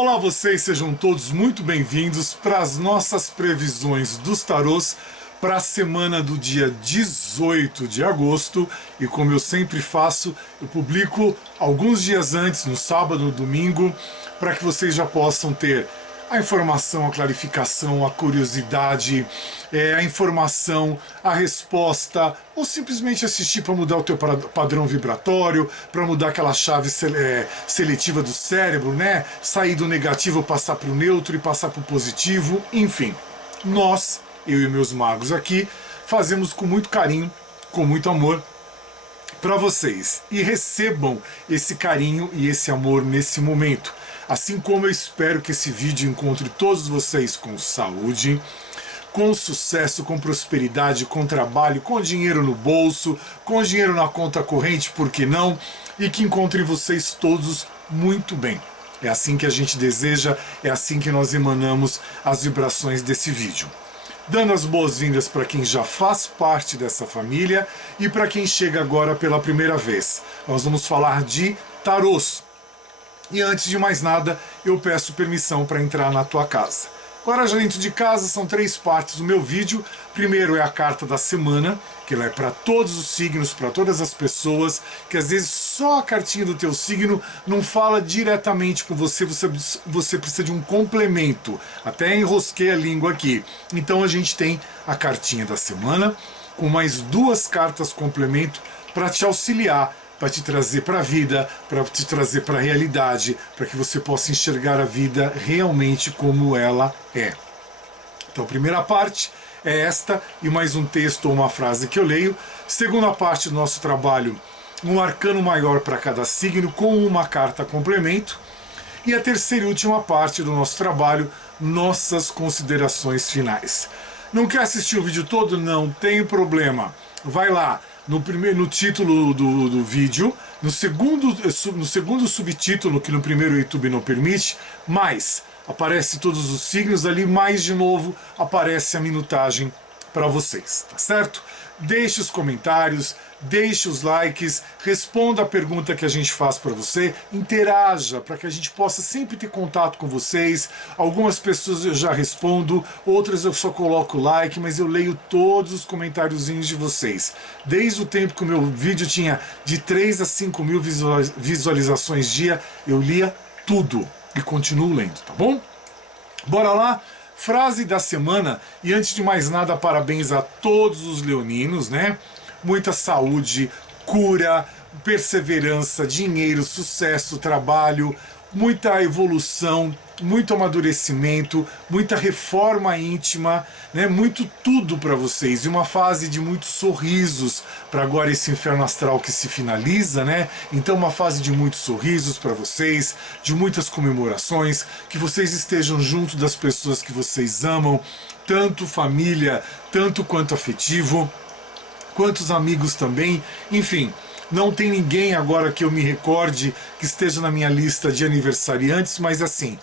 Olá vocês, sejam todos muito bem-vindos para as nossas previsões dos tarôs para a semana do dia 18 de agosto. E como eu sempre faço, eu publico alguns dias antes, no sábado, no domingo, para que vocês já possam ter a informação, a clarificação, a curiosidade, a informação, a resposta, ou simplesmente assistir para mudar o teu padrão vibratório, para mudar aquela chave seletiva do cérebro, né? Sair do negativo, passar para o neutro e passar para o positivo, enfim. Nós, eu e meus magos aqui, fazemos com muito carinho, com muito amor para vocês. E recebam esse carinho e esse amor nesse momento. Assim como eu espero que esse vídeo encontre todos vocês com saúde, com sucesso, com prosperidade, com trabalho, com dinheiro no bolso, com dinheiro na conta corrente, por que não? E que encontre vocês todos muito bem. É assim que a gente deseja, é assim que nós emanamos as vibrações desse vídeo. Dando as boas-vindas para quem já faz parte dessa família e para quem chega agora pela primeira vez. Nós vamos falar de tarôs. E antes de mais nada, eu peço permissão para entrar na tua casa. Agora, já dentro de casa, são 3 partes do meu vídeo. Primeiro é a carta da semana, que ela é para todos os signos, para todas as pessoas, que às vezes só a cartinha do teu signo não fala diretamente com você, você precisa de um complemento. Até enrosquei a língua aqui. Então a gente tem a cartinha da semana, com mais 2 cartas complemento para te auxiliar, para te trazer para a vida, para te trazer para a realidade, para que você possa enxergar a vida realmente como ela é. Então a primeira parte é esta, e mais um texto ou uma frase que eu leio. Segunda parte do nosso trabalho, um arcano maior para cada signo, com uma carta complemento. E a terceira e última parte do nosso trabalho, nossas considerações finais. Não quer assistir o vídeo todo? Não tem problema. Vai lá. No título do vídeo, no segundo subtítulo, que no primeiro o YouTube não permite, mais aparece todos os signos ali, mais de novo aparece a minutagem para vocês, tá certo? Deixe os comentários, deixe os likes, responda a pergunta que a gente faz para você, interaja para que a gente possa sempre ter contato com vocês. Algumas pessoas eu já respondo, outras eu só coloco like, mas eu leio todos os comentáriozinhos de vocês. Desde o tempo que o meu vídeo tinha de 3 a 5 mil visualizações dia, eu lia tudo e continuo lendo, tá bom? Bora lá? Frase da semana, e antes de mais nada, parabéns a todos os leoninos, né? Muita saúde, cura, perseverança, dinheiro, sucesso, trabalho, muita evolução, muito amadurecimento, muita reforma íntima, né? Muito tudo para vocês, e uma fase de muitos sorrisos para agora esse inferno astral que se finaliza, né? Então uma fase de muitos sorrisos para vocês, de muitas comemorações, que vocês estejam junto das pessoas que vocês amam, tanto família, tanto quanto afetivo, quantos amigos também, enfim. Não tem ninguém agora que eu me recorde que esteja na minha lista de aniversariantes, mas assim,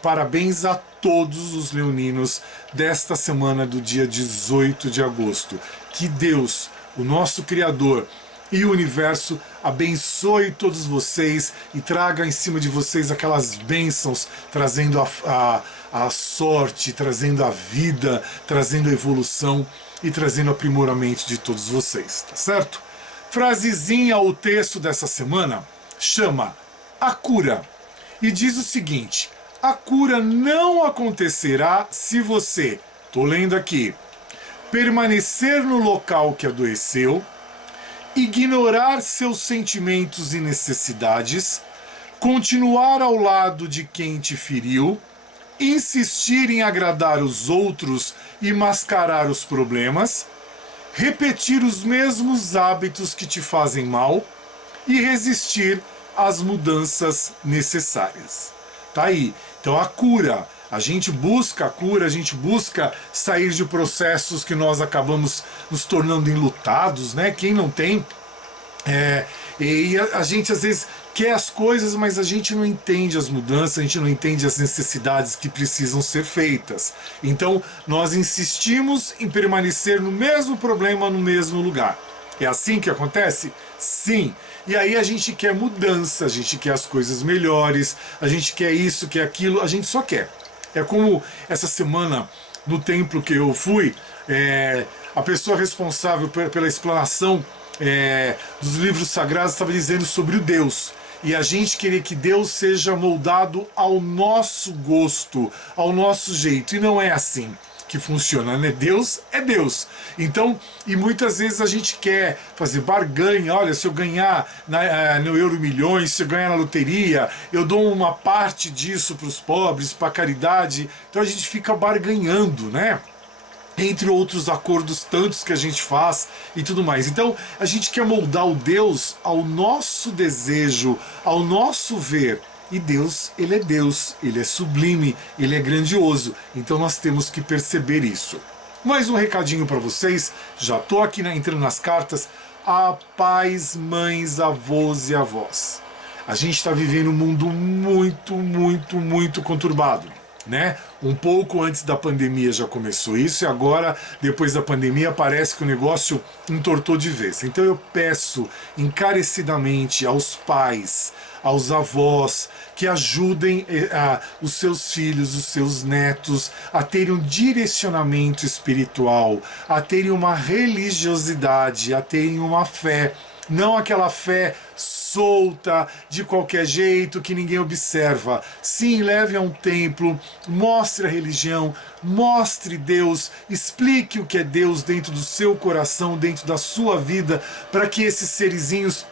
parabéns a todos os leoninos desta semana do dia 18 de agosto. Que Deus, o nosso Criador e o Universo abençoe todos vocês e traga em cima de vocês aquelas bênçãos, trazendo a sorte, trazendo a vida, trazendo a evolução e trazendo o aprimoramento de todos vocês, tá certo? Frasezinha, o texto dessa semana chama A Cura e diz o seguinte: a cura não acontecerá se você, tô lendo aqui, permanecer no local que adoeceu, ignorar seus sentimentos e necessidades, continuar ao lado de quem te feriu, insistir em agradar os outros e mascarar os problemas, repetir os mesmos hábitos que te fazem mal e resistir às mudanças necessárias. Tá aí. Então a cura, a gente busca a cura, a gente busca sair de processos que nós acabamos nos tornando enlutados, né? Quem não tem, e a gente às vezes quer as coisas, mas a gente não entende as mudanças, a gente não entende as necessidades que precisam ser feitas. Então nós insistimos em permanecer no mesmo problema, no mesmo lugar. É assim que acontece? Sim. E aí a gente quer mudança, a gente quer as coisas melhores, a gente quer isso, quer aquilo, a gente só quer. É como essa semana no templo que eu fui, a pessoa responsável pela explanação dos livros sagrados estava dizendo sobre o Deus. E a gente querer que Deus seja moldado ao nosso gosto, ao nosso jeito. E não é assim que funciona, né? Deus é Deus. Então, e muitas vezes a gente quer fazer barganha. Olha, se eu ganhar no Euro Milhões, se eu ganhar na loteria, eu dou uma parte disso para os pobres, para a caridade. Então a gente fica barganhando, né? Entre outros acordos tantos que a gente faz e tudo mais. Então, a gente quer moldar o Deus ao nosso desejo, ao nosso ver. E Deus, Ele é sublime, Ele é grandioso. Então nós temos que perceber isso. Mais um recadinho para vocês, já estou aqui entrando nas cartas. A paz, mães, avós e avós. A gente está vivendo um mundo muito conturbado, né? Um pouco antes da pandemia já começou isso e agora, depois da pandemia, parece que o negócio entortou de vez. Então eu peço encarecidamente aos pais, aos avós, que ajudem os seus filhos, os seus netos a terem um direcionamento espiritual, a terem uma religiosidade, a terem uma fé. Não aquela fé solta, de qualquer jeito, que ninguém observa. Sim, leve a um templo, mostre a religião, mostre Deus, explique o que é Deus dentro do seu coração, dentro da sua vida, para que esses serizinhos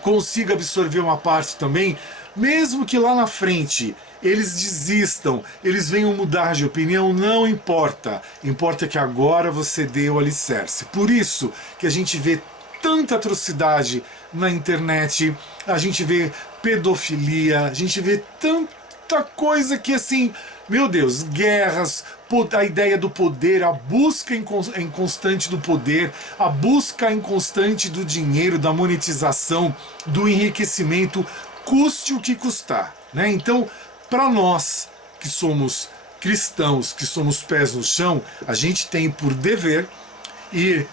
consigam absorver uma parte também, mesmo que lá na frente eles desistam, eles venham mudar de opinião, não importa. Importa que agora você dê o alicerce. Por isso que a gente vê tanta atrocidade na internet, a gente vê pedofilia, a gente vê tanta coisa que assim, meu Deus, guerras, a ideia do poder, a busca inconstante do poder, a busca inconstante do dinheiro, da monetização, do enriquecimento, custe o que custar, né? Então, para nós que somos cristãos, que somos pés no chão, a gente tem por dever ir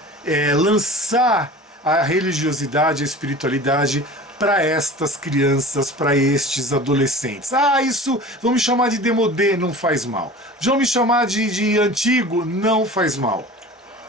lançar a religiosidade, a espiritualidade para estas crianças, para estes adolescentes. Ah, isso, vão me chamar de demodê, não faz mal. Vão me chamar de antigo, não faz mal.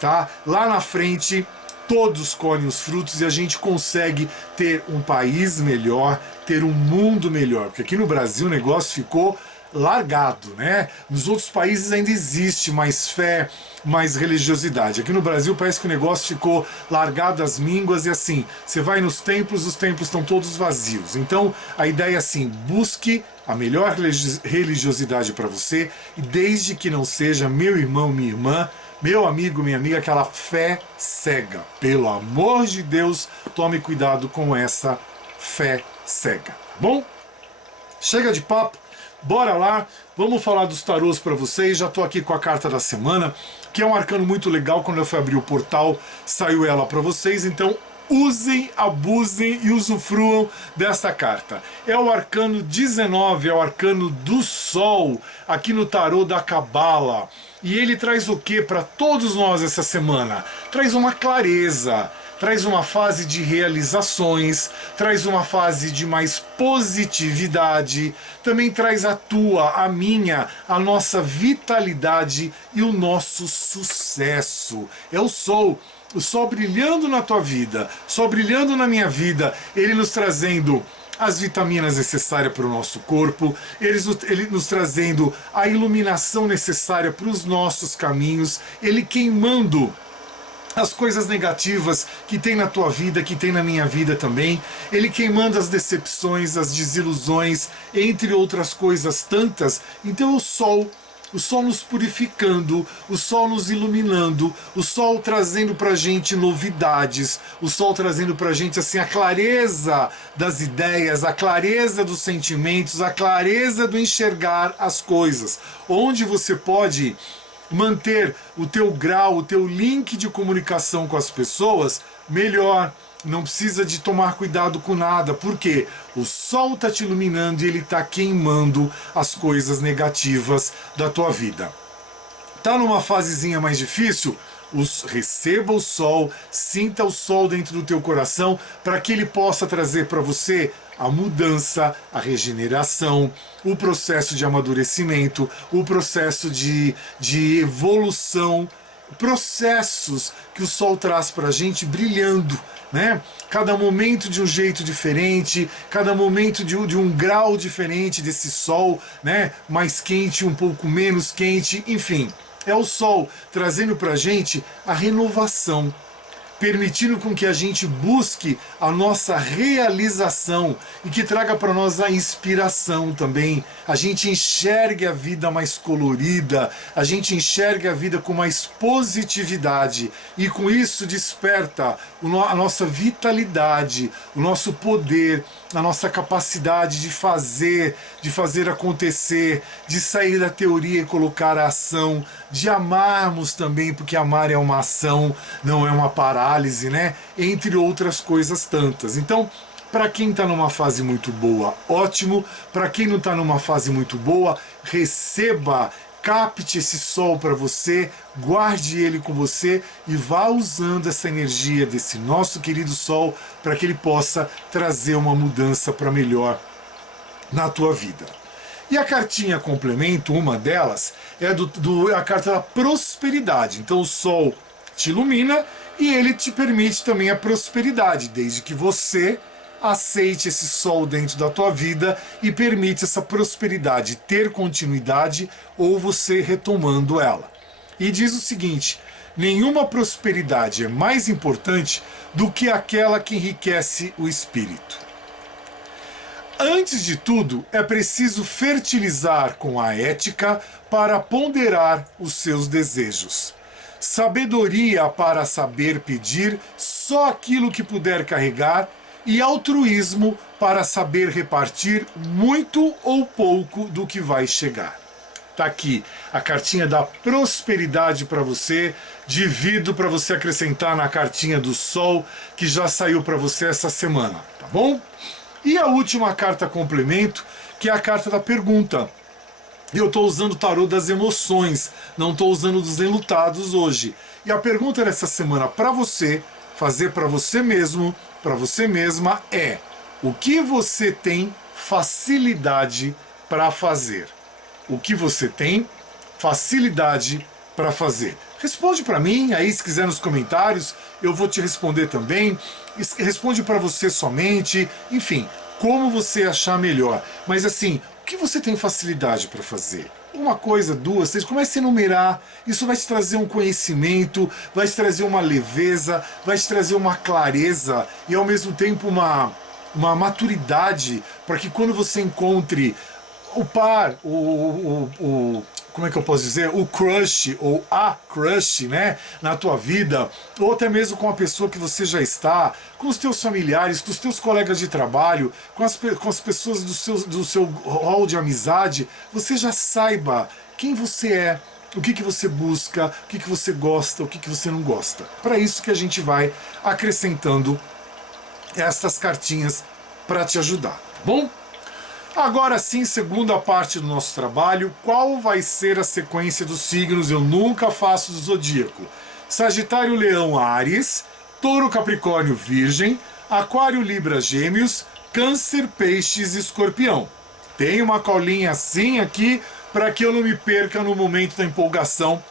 Tá? Lá na frente, todos colhem os frutos e a gente consegue ter um país melhor, ter um mundo melhor. Porque aqui no Brasil o negócio ficou largado, né? Nos outros países ainda existe mais fé, mais religiosidade. Aqui no Brasil parece que o negócio ficou largado às mínguas e assim, você vai nos templos, os templos estão todos vazios. Então a ideia é assim, busque a melhor religiosidade para você, e desde que não seja, meu irmão, minha irmã, meu amigo, minha amiga, aquela fé cega. Pelo amor de Deus, tome cuidado com essa fé cega. Bom, chega de papo. Bora lá, vamos falar dos tarôs para vocês. Já estou aqui com a carta da semana, que é um arcano muito legal. Quando eu fui abrir o portal, saiu ela para vocês. Então usem, abusem e usufruam desta carta. É o arcano 19, é o arcano do Sol, aqui no tarô da Cabala. E ele traz o que para todos nós essa semana? Traz uma clareza, traz uma fase de realizações, traz uma fase de mais positividade, também traz a tua, a minha, a nossa vitalidade e o nosso sucesso. É o sol brilhando na tua vida, o sol brilhando na minha vida, ele nos trazendo as vitaminas necessárias para o nosso corpo, ele nos trazendo a iluminação necessária para os nossos caminhos, ele queimando as coisas negativas que tem na tua vida, que tem na minha vida também, ele queimando as decepções, as desilusões, entre outras coisas tantas. Então o sol nos purificando, o sol nos iluminando, o sol trazendo pra gente novidades, o sol trazendo pra gente assim a clareza das ideias, a clareza dos sentimentos, a clareza do enxergar as coisas, onde você pode manter o teu grau, o teu link de comunicação com as pessoas melhor. Não precisa de tomar cuidado com nada, porque o sol está te iluminando e ele está queimando as coisas negativas da tua vida. Tá numa fasezinha mais difícil? receba o sol, sinta o sol dentro do teu coração, para que ele possa trazer para você a mudança, a regeneração, o processo de amadurecimento, o processo de evolução, processos que o sol traz para a gente brilhando, né? Cada momento de um jeito diferente, cada momento de um grau diferente desse sol, né? Mais quente, um pouco menos quente, enfim. É o sol trazendo para a gente a renovação, permitindo com que a gente busque a nossa realização e que traga para nós a inspiração também. A gente enxergue a vida mais colorida, a gente enxergue a vida com mais positividade e com isso desperta a nossa vitalidade, o nosso poder, a nossa capacidade de fazer acontecer, de sair da teoria e colocar a ação, de amarmos também, porque amar é uma ação, não é uma parálise, né? Entre outras coisas tantas. Então, para quem está numa fase muito boa, ótimo. Para quem não está numa fase muito boa, receba, capte esse sol para você, guarde ele com você e vá usando essa energia desse nosso querido sol para que ele possa trazer uma mudança para melhor na tua vida. E a cartinha complemento, uma delas, é a carta da prosperidade. Então o sol te ilumina e ele te permite também a prosperidade, desde que você aceite esse sol dentro da tua vida e permite essa prosperidade ter continuidade ou você retomando ela. E diz o seguinte: nenhuma prosperidade é mais importante do que aquela que enriquece o espírito. Antes de tudo, é preciso fertilizar com a ética para ponderar os seus desejos. Sabedoria para saber pedir só aquilo que puder carregar e altruísmo para saber repartir muito ou pouco do que vai chegar. Tá aqui a cartinha da prosperidade para você. Divido para você acrescentar na cartinha do sol que já saiu para você essa semana, tá bom? E a última carta complemento, que é a carta da pergunta. Eu estou usando o tarô das emoções, não estou usando dos enlutados hoje. E a pergunta dessa semana para você, fazer para você mesmo, para você mesma, é: o que você tem facilidade para fazer? O que você tem facilidade para fazer? Responde para mim, aí se quiser nos comentários, eu vou te responder também. Responde para você somente, enfim, como você achar melhor. Mas assim, o que você tem facilidade para fazer? Uma coisa, duas, três, comece a enumerar. Isso vai te trazer um conhecimento, vai te trazer uma leveza, vai te trazer uma clareza e ao mesmo tempo uma maturidade para que quando você encontre o par, como é que eu posso dizer? O crush ou a crush, né? Na tua vida, ou até mesmo com a pessoa que você já está, com os teus familiares, com os teus colegas de trabalho, com as pessoas do seu hall de amizade, você já saiba quem você é, o que você busca, o que você gosta, o que você não gosta. Para isso que a gente vai acrescentando essas cartinhas para te ajudar, tá bom? Agora sim, segunda parte do nosso trabalho, qual vai ser a sequência dos signos? Eu nunca faço do zodíaco. Sagitário, Leão, Áries, Touro, Capricórnio, Virgem, Aquário, Libra, Gêmeos, Câncer, Peixes e Escorpião. Tem uma colinha assim aqui para que eu não me perca no momento da empolgação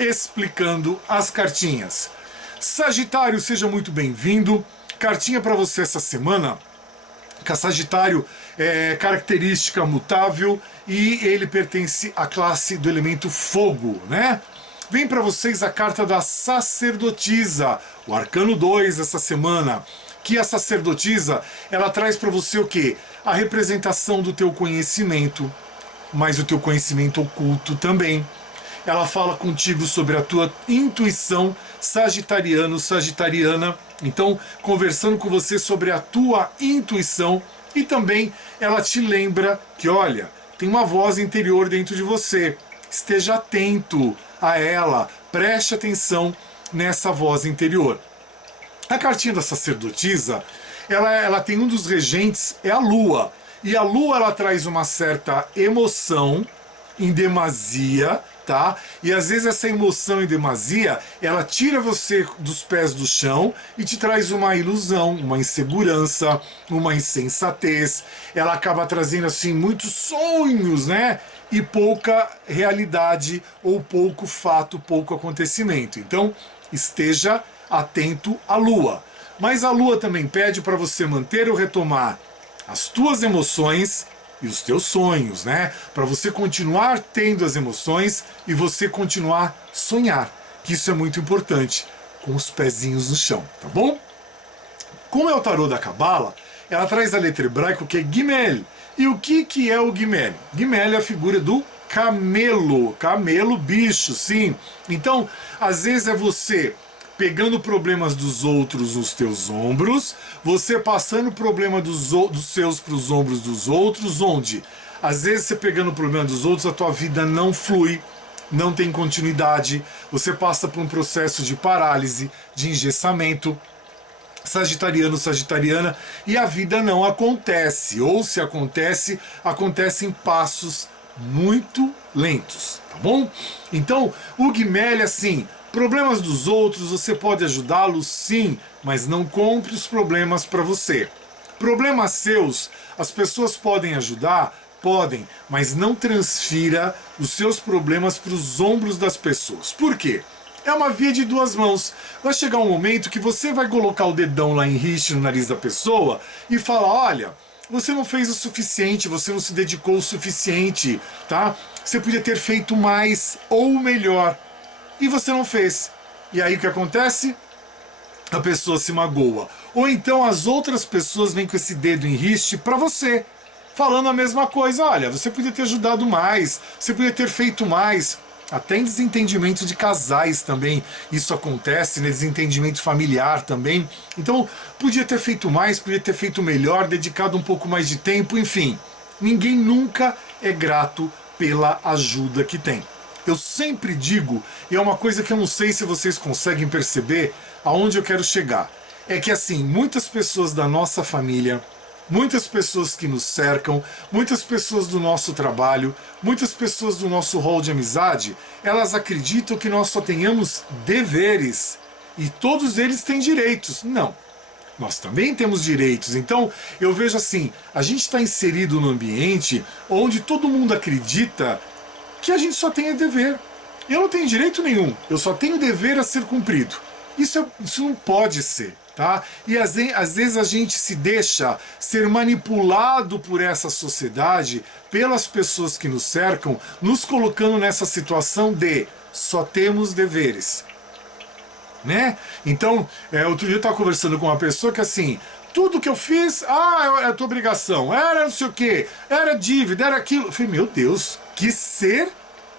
explicando as cartinhas. Sagitário, seja muito bem-vindo. Cartinha para você essa semana. Sagitário é característica mutável e ele pertence à classe do elemento fogo, né? Vem para vocês a carta da sacerdotisa, o arcano 2 essa semana, que a sacerdotisa, ela traz para você o quê? A representação do teu conhecimento, mas o teu conhecimento oculto também. Ela fala contigo sobre a tua intuição, sagitariano, sagitariana. Então, conversando com você sobre a tua intuição e também ela te lembra que, olha, tem uma voz interior dentro de você. Esteja atento a ela, preste atenção nessa voz interior. A cartinha da sacerdotisa, ela tem um dos regentes, é a lua. E a lua, ela traz uma certa emoção em demasia, tá? E às vezes essa emoção em demasia, ela tira você dos pés do chão e te traz uma ilusão, uma insegurança, uma insensatez. Ela acaba trazendo assim muitos sonhos, né? E pouca realidade ou pouco fato, pouco acontecimento. Então, esteja atento à lua. Mas a lua também pede para você manter ou retomar as tuas emoções e os teus sonhos, né? Para você continuar tendo as emoções e você continuar sonhar, que isso é muito importante, com os pezinhos no chão, tá bom? Como é o tarô da Cabala, ela traz a letra hebraica que é Gimel. E o que é o Gimel? Gimel é a figura do camelo, bicho, sim. Então, às vezes é você pegando problemas dos outros nos teus ombros, você passando o problema dos seus para os ombros dos outros, onde às vezes você pegando o problema dos outros, a tua vida não flui, não tem continuidade, você passa por um processo de parálise, de engessamento, sagitariano, sagitariana, e a vida não acontece, ou se acontece, acontece em passos muito lentos, tá bom? Então, o Gimel é assim, problemas dos outros, você pode ajudá-los sim, mas não compre os problemas para você. Problemas seus, as pessoas podem ajudar? Podem, mas não transfira os seus problemas para os ombros das pessoas. Por quê? É uma via de duas mãos. Vai chegar um momento que você vai colocar o dedão lá em riste no nariz da pessoa e falar, olha, você não fez o suficiente, você não se dedicou o suficiente, tá? Você podia ter feito mais ou melhor. E você não fez. E aí o que acontece? A pessoa se magoa. Ou então as outras pessoas vêm com esse dedo em riste para você, falando a mesma coisa. Olha, você podia ter ajudado mais, você podia ter feito mais. Até em desentendimento de casais também isso acontece, né? Desentendimento familiar também. Então, podia ter feito mais, podia ter feito melhor, dedicado um pouco mais de tempo, enfim. Ninguém nunca é grato pela ajuda que tem. Eu sempre digo, e é uma coisa que eu não sei se vocês conseguem perceber aonde eu quero chegar, é que assim, muitas pessoas da nossa família, muitas pessoas que nos cercam, muitas pessoas do nosso trabalho, muitas pessoas do nosso hall de amizade, elas acreditam que nós só tenhamos deveres e todos eles têm direitos. Não, nós também temos direitos. Então eu vejo assim, a gente está inserido num ambiente onde todo mundo acredita que a gente só tem dever. Eu não tenho direito nenhum, eu só tenho dever a ser cumprido. Isso não pode ser. Tá? E às vezes a gente se deixa ser manipulado por essa sociedade, pelas pessoas que nos cercam, nos colocando nessa situação de só temos deveres. Né? Então, outro dia eu estava conversando com uma pessoa que assim, tudo que eu fiz, é a tua obrigação, era não sei o que, era dívida, era aquilo. Eu falei, meu Deus, que ser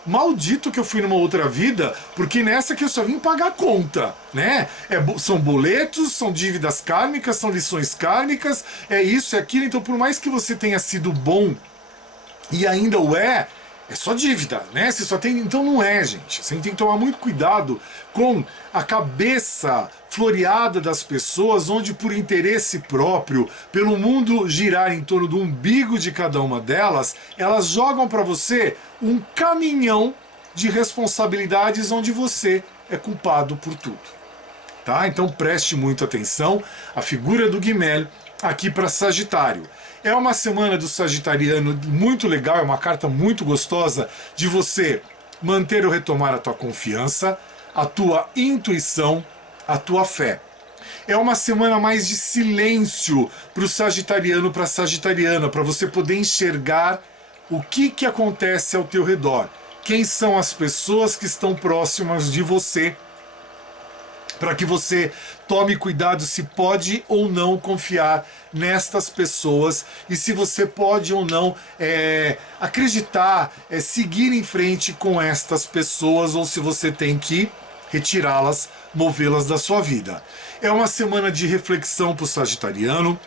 maldito que eu fui numa outra vida, porque nessa que eu só vim pagar conta, né? São boletos, são dívidas kármicas, são lições kármicas, é isso, é aquilo. Então, por mais que você tenha sido bom e ainda o é só dívida, né? Você só tem, então não é, gente. Você tem que tomar muito cuidado com a cabeça floreada das pessoas, onde por interesse próprio, pelo mundo girar em torno do umbigo de cada uma delas, elas jogam para você um caminhão de responsabilidades onde você é culpado por tudo. Tá? Então preste muita atenção. A figura do Gimel aqui para Sagitário. É uma semana do Sagitariano muito legal, é uma carta muito gostosa de você manter ou retomar a tua confiança, a tua intuição, a tua fé. É uma semana mais de silêncio para o Sagitariano, para a Sagitariana, para você poder enxergar o que acontece ao teu redor. Quem são as pessoas que estão próximas de você, para que você tome cuidado se pode ou não confiar nestas pessoas e se você pode ou não acreditar, seguir em frente com estas pessoas, ou se você tem que retirá-las, movê-las da sua vida. É uma semana de reflexão para o Sagitariano,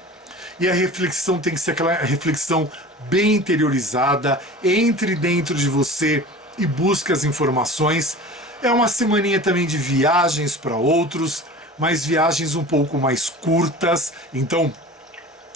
e a reflexão tem que ser aquela reflexão bem interiorizada, entre dentro de você e busque as informações. É uma semaninha também de viagens para outros, mas viagens um pouco mais curtas. Então,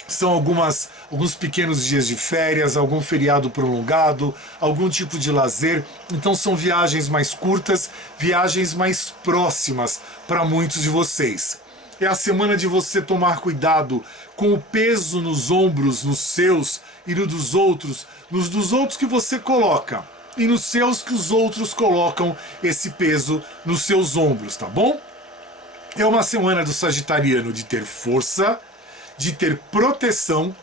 São alguns pequenos dias de férias, algum feriado prolongado, algum tipo de lazer. Então são viagens mais curtas, viagens mais próximas para muitos de vocês. É a semana de você tomar cuidado com o peso nos ombros, nos seus e no dos outros, nos dos outros que você coloca e nos seus que os outros colocam esse peso nos seus ombros, tá bom? É uma semana do Sagitariano de ter força, de ter proteção,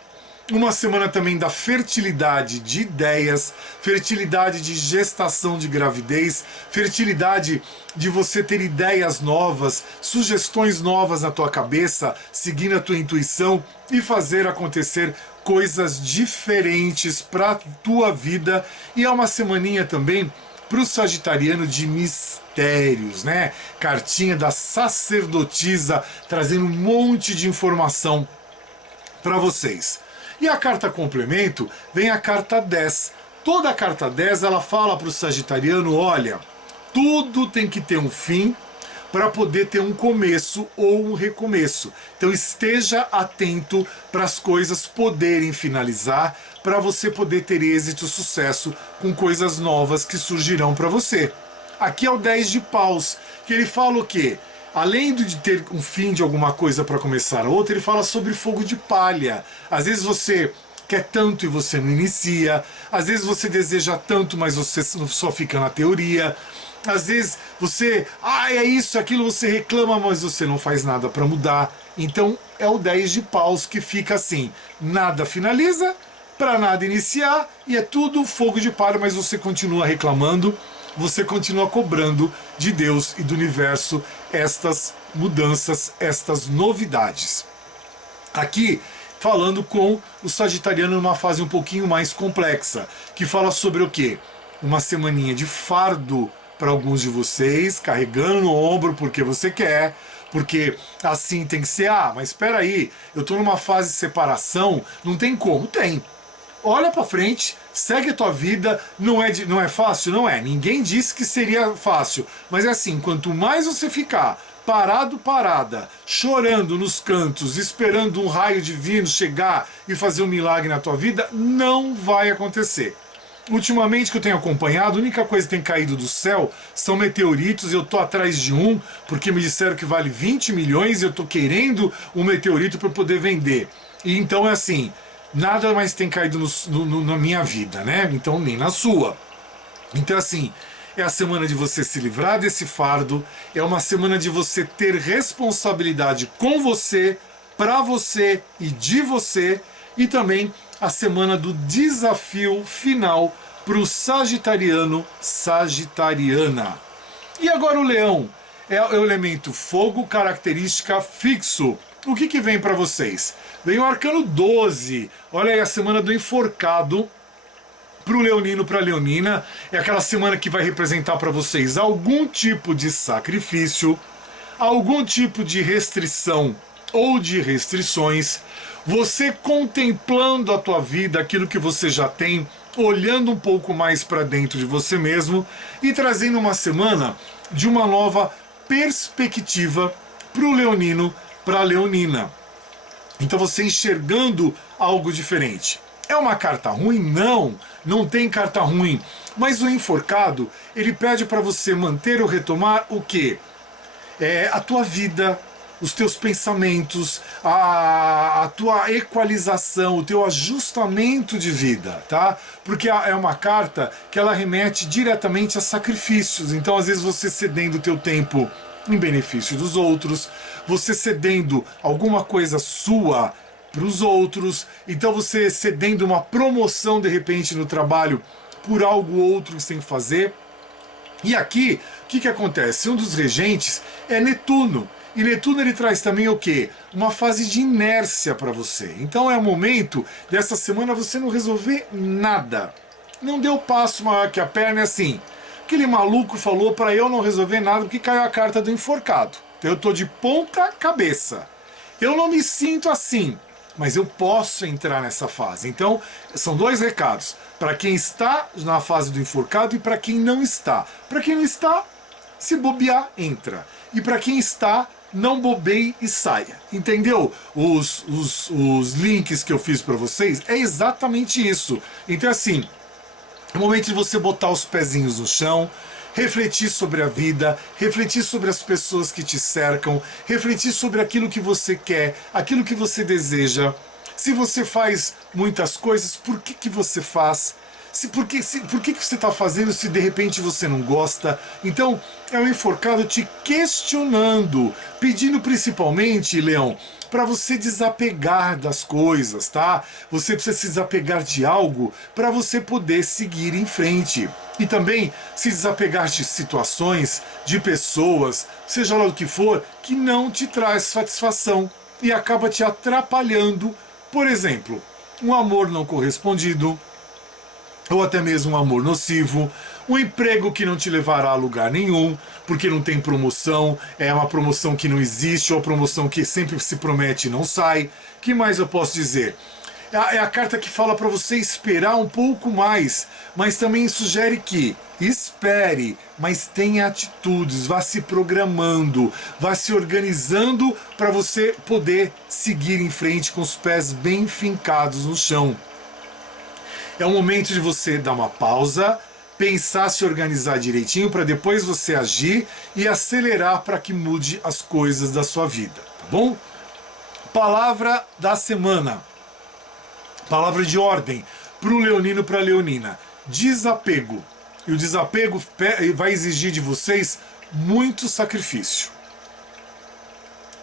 uma semana também da fertilidade de ideias, fertilidade de gestação de gravidez, fertilidade de você ter ideias novas, sugestões novas na tua cabeça, seguindo a tua intuição e fazer acontecer coisas diferentes para a tua vida. E é uma semaninha também para o sagitariano de mistérios, né? Cartinha da sacerdotisa trazendo um monte de informação para vocês. E a carta complemento vem a carta 10. Toda a carta 10 ela fala para o sagitariano, olha, tudo tem que ter um fim para poder ter um começo ou um recomeço. Então esteja atento para as coisas poderem finalizar, para você poder ter êxito e sucesso com coisas novas que surgirão para você. Aqui é o 10 de paus, que ele fala o quê? Além de ter um fim de alguma coisa para começar outra, ele fala sobre fogo de palha. Às vezes você quer tanto e você não inicia. Às vezes você deseja tanto, mas você só fica na teoria. Às vezes você, é isso, aquilo, você reclama, mas você não faz nada para mudar. Então é o 10 de paus que fica assim, nada finaliza, para nada iniciar, e é tudo fogo de palha, mas você continua reclamando, você continua cobrando de Deus e do universo estas mudanças, estas novidades. Aqui, falando com o sagitariano numa fase um pouquinho mais complexa, que fala sobre o quê? Uma semaninha de fardo para alguns de vocês, carregando no ombro porque você quer, porque assim tem que ser. Mas espera aí, eu estou numa fase de separação, não tem como? Tem. Olha para frente, segue a tua vida, não é fácil? Não é. Ninguém disse que seria fácil, mas é assim, quanto mais você ficar parada, chorando nos cantos, esperando um raio divino chegar e fazer um milagre na tua vida, não vai acontecer. Ultimamente que eu tenho acompanhado, a única coisa que tem caído do céu são meteoritos. Eu tô atrás de um, porque me disseram que vale 20 milhões e eu tô querendo um meteorito para poder vender. E então é assim, nada mais tem caído na minha vida, né? Então nem na sua. Então assim, é a semana de você se livrar desse fardo, é uma semana de você ter responsabilidade com você, para você e de você, e também a semana do desafio final para o sagitariano, sagitariana. E agora o leão é o elemento fogo, característica fixo. O que vem para vocês? Vem o arcano 12, olha aí a semana do enforcado. Para o leonino, para a leonina, é aquela semana que vai representar para vocês algum tipo de sacrifício, algum tipo de restrição ou de restrições, você contemplando a tua vida, aquilo que você já tem, olhando um pouco mais para dentro de você mesmo e trazendo uma semana de uma nova perspectiva para o leonino, para a leonina. Então você enxergando algo diferente. É uma carta ruim? Não tem carta ruim. Mas o enforcado, ele pede para você manter ou retomar o quê? A tua vida, os teus pensamentos, a tua equalização, o teu ajustamento de vida, tá? Porque é uma carta que ela remete diretamente a sacrifícios. Então, às vezes, você cedendo o teu tempo em benefício dos outros, você cedendo alguma coisa sua para os outros, então você cedendo uma promoção de repente no trabalho por algo outro que você tem que fazer. E aqui, o que acontece? Um dos regentes é Netuno. E Netuno ele traz também o quê? Uma fase de inércia para você. Então é o momento dessa semana você não resolver nada. Não deu passo maior que a perna, é assim. Aquele maluco falou para eu não resolver nada porque caiu a carta do enforcado. Então eu tô de ponta cabeça. Eu não me sinto assim, mas eu posso entrar nessa fase. Então, são dois recados. Para quem está na fase do enforcado e para quem não está. Para quem não está, se bobear, entra. E para quem está, não bobeie e saia. Entendeu? Os links que eu fiz para vocês é exatamente isso. Então assim, é o momento de você botar os pezinhos no chão, refletir sobre a vida, refletir sobre as pessoas que te cercam, refletir sobre aquilo que você quer, aquilo que você deseja. Se você faz muitas coisas, por que você faz? Por que você está fazendo se de repente você não gosta? Então, é um enforcado te questionando, pedindo principalmente, Leão, para você desapegar das coisas, tá? Você precisa se desapegar de algo para você poder seguir em frente. E também se desapegar de situações, de pessoas, seja lá o que for, que não te traz satisfação e acaba te atrapalhando. Por exemplo, um amor não correspondido, ou até mesmo um amor nocivo, um emprego que não te levará a lugar nenhum, porque não tem promoção, é uma promoção que não existe, ou a promoção que sempre se promete e não sai. Que mais eu posso dizer? É a carta que fala para você esperar um pouco mais, mas também sugere que espere, mas tenha atitudes, vá se programando, vá se organizando para você poder seguir em frente com os pés bem fincados no chão. É o momento de você dar uma pausa, pensar, se organizar direitinho para depois você agir e acelerar para que mude as coisas da sua vida, tá bom? Palavra da semana. Palavra de ordem para o leonino, para a leonina. Desapego. E o desapego vai exigir de vocês muito sacrifício.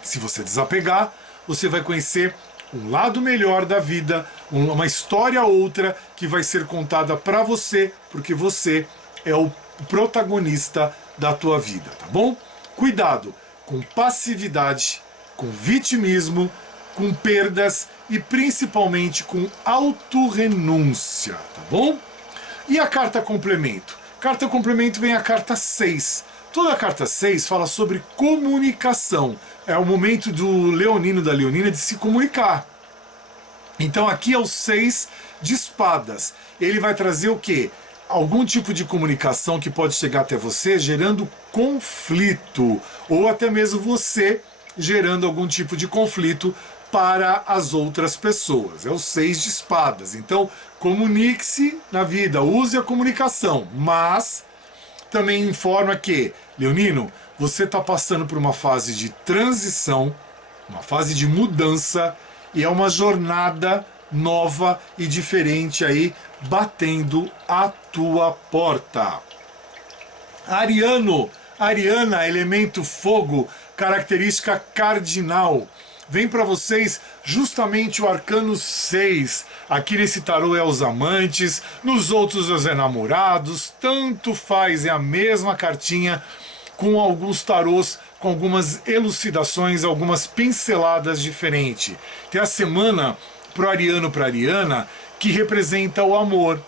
Se você desapegar, você vai conhecer um lado melhor da vida, uma história outra que vai ser contada para você, porque você é o protagonista da tua vida, tá bom? Cuidado com passividade, com vitimismo, com perdas e principalmente com autorrenúncia, tá bom? E a carta complemento? Carta complemento vem a carta 6. Toda a carta 6 fala sobre comunicação. É o momento do leonino, da leonina, de se comunicar. Então aqui é o 6 de espadas. Ele vai trazer o quê? Algum tipo de comunicação que pode chegar até você gerando conflito. Ou até mesmo você gerando algum tipo de conflito para as outras pessoas. É o 6 de espadas. Então comunique-se na vida, use a comunicação. Mas também informa que, leonino, você está passando por uma fase de transição, uma fase de mudança, e é uma jornada nova e diferente aí, batendo a tua porta. Ariano, Ariana, elemento fogo, característica cardinal. Vem para vocês justamente o arcano 6. Aqui nesse tarô é os amantes, nos outros os enamorados, tanto faz, é a mesma cartinha, com alguns tarôs, com algumas elucidações, algumas pinceladas diferentes. Tem a semana pro Ariano, para Ariana, que representa o amor,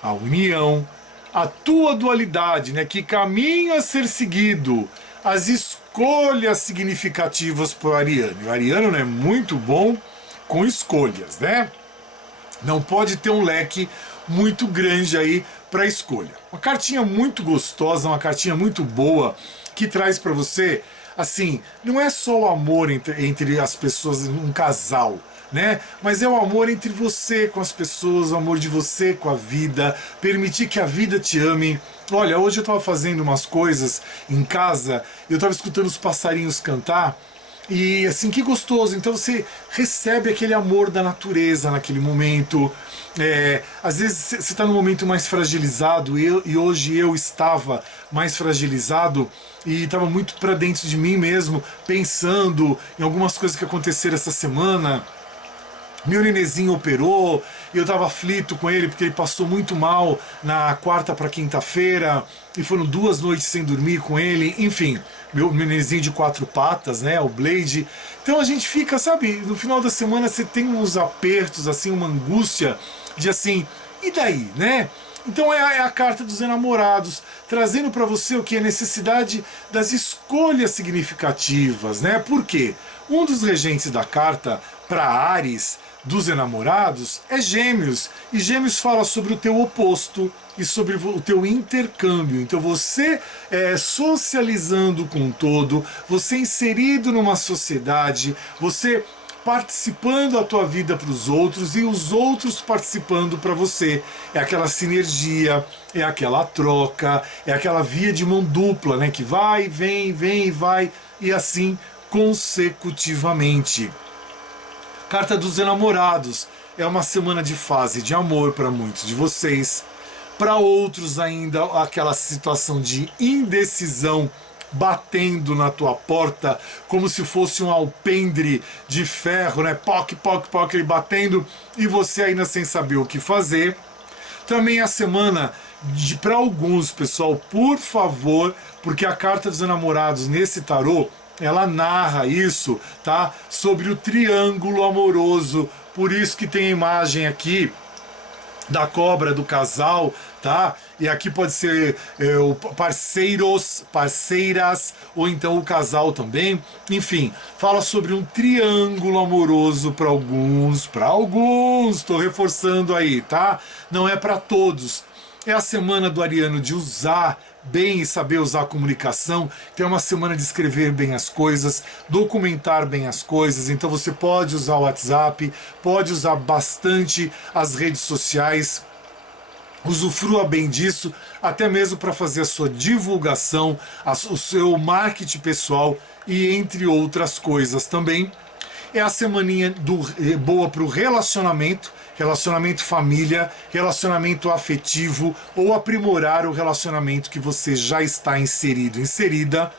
a união, a tua dualidade, né? Que caminho a ser seguido, as escolhas significativas para o Ariano. O Ariano é muito bom com escolhas, né? Não pode ter um leque muito grande aí para escolha. Uma cartinha muito gostosa, uma cartinha muito boa, que traz para você, assim, não é só o amor entre as pessoas, um casal, né? Mas é o amor entre você com as pessoas, o amor de você com a vida, permitir que a vida te ame. Olha, hoje eu estava fazendo umas coisas em casa, eu estava escutando os passarinhos cantar, e assim, que gostoso. Então você recebe aquele amor da natureza naquele momento. Às vezes você está num momento mais fragilizado, e hoje eu estava mais fragilizado e estava muito para dentro de mim mesmo, pensando em algumas coisas que aconteceram essa semana. Meu nenenzinho operou, eu estava aflito com ele porque ele passou muito mal na quarta para quinta-feira e foram 2 noites sem dormir com ele, enfim, meu nenenzinho de 4 patas, né, o Blade. Então a gente fica, sabe, no final da semana você tem uns apertos, assim, uma angústia de assim, e daí, né? Então é a carta dos enamorados, trazendo para você o que? A necessidade das escolhas significativas, né? Por quê? Um dos regentes da carta para Áries, dos enamorados, é Gêmeos. E Gêmeos fala sobre o teu oposto. e sobre o teu intercâmbio. Então você socializando com o todo, você inserido numa sociedade, você participando a tua vida para os outros e os outros participando para você. É aquela sinergia, é aquela troca, é aquela via de mão dupla, né? Que vai, vem, vem e vai, e assim consecutivamente. Carta dos Enamorados. É uma semana de fase de amor para muitos de vocês. Para outros ainda, aquela situação de indecisão batendo na tua porta, como se fosse um alpendre de ferro, né? Poc, poc, poc, ele batendo, e você ainda sem saber o que fazer. Também a semana para alguns, pessoal, por favor, porque a Carta dos Enamorados nesse tarô, ela narra isso, tá? Sobre o triângulo amoroso. Por isso que tem a imagem aqui da cobra do casal, tá? E aqui pode ser o parceiros, parceiras, ou então o casal também. Enfim, fala sobre um triângulo amoroso para alguns, estou reforçando aí, tá? Não é para todos. É a semana do ariano de usar bem e saber usar a comunicação. Então é uma semana de escrever bem as coisas, documentar bem as coisas. Então você pode usar o WhatsApp, pode usar bastante as redes sociais. Usufrua bem disso, até mesmo para fazer a sua divulgação, o seu marketing pessoal e entre outras coisas também. É a semaninha boa para o relacionamento família, relacionamento afetivo ou aprimorar o relacionamento que você já está inserida.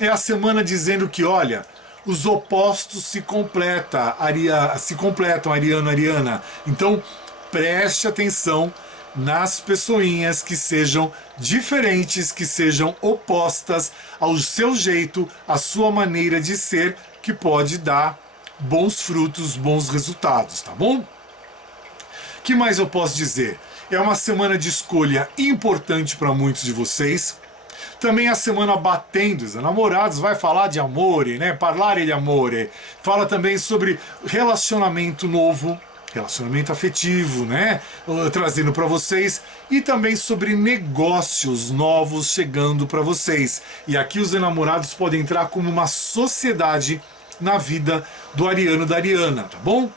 É a semana dizendo que, olha, os opostos se completam, Ariano, Ariana. Então, preste atenção nas pessoinhas que sejam diferentes, que sejam opostas ao seu jeito, à sua maneira de ser, que pode dar bons frutos, bons resultados, tá bom? Que mais eu posso dizer? É uma semana de escolha importante para muitos de vocês. Também a semana batendo os namorados vai falar de amore, né? Parlare de amore. Fala também sobre relacionamento novo, relacionamento afetivo, né? Trazendo para vocês, e também sobre negócios novos chegando para vocês. E aqui os enamorados podem entrar como uma sociedade na vida do ariano, da ariana, tá bom?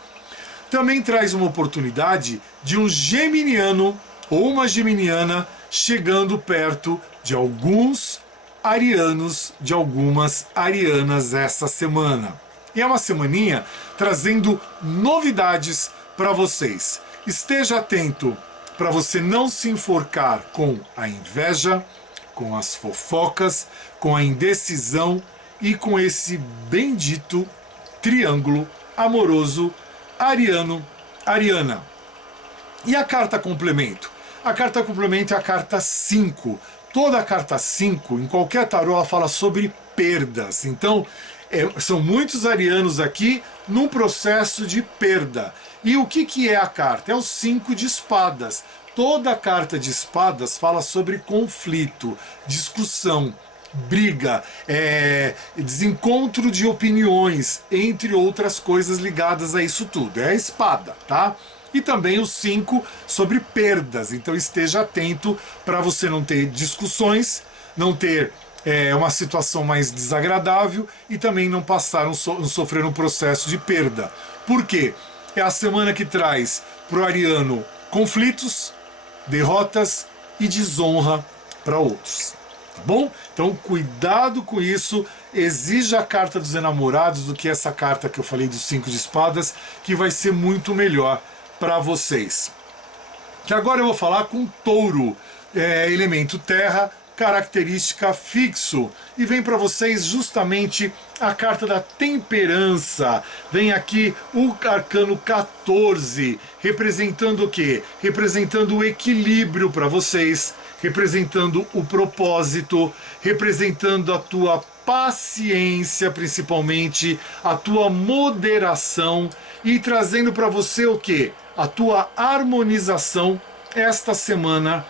Também traz uma oportunidade de um geminiano ou uma geminiana chegando perto de alguns arianos, de algumas arianas essa semana. E é uma semaninha trazendo novidades para vocês. Esteja atento para você não se enforcar com a inveja, com as fofocas, com a indecisão e com esse bendito triângulo amoroso ariano-ariana. E a carta complemento? A carta complemento é a carta 5. Toda a carta 5, em qualquer tarô, ela fala sobre perdas. Então, são muitos arianos aqui num processo de perda. E o que é a carta? É o 5 de espadas. Toda a carta de espadas fala sobre conflito, discussão, briga, desencontro de opiniões, entre outras coisas ligadas a isso tudo. É a espada, tá? E também o 5 sobre perdas. Então esteja atento para você não ter discussões, não ter uma situação mais desagradável e também não sofrer um processo de perda. Por quê? É a semana que traz para o ariano conflitos, derrotas e desonra para outros. Tá bom? Então cuidado com isso, exija a carta dos enamorados do que essa carta que eu falei dos 5 de espadas, que vai ser muito melhor para vocês. Que agora eu vou falar com touro, elemento terra, característica fixo, e vem para vocês justamente a carta da temperança. Vem aqui o arcano 14, representando o quê? Representando o equilíbrio para vocês, representando o propósito, representando a tua paciência, principalmente a tua moderação, e trazendo para você o quê? A tua harmonização esta semana.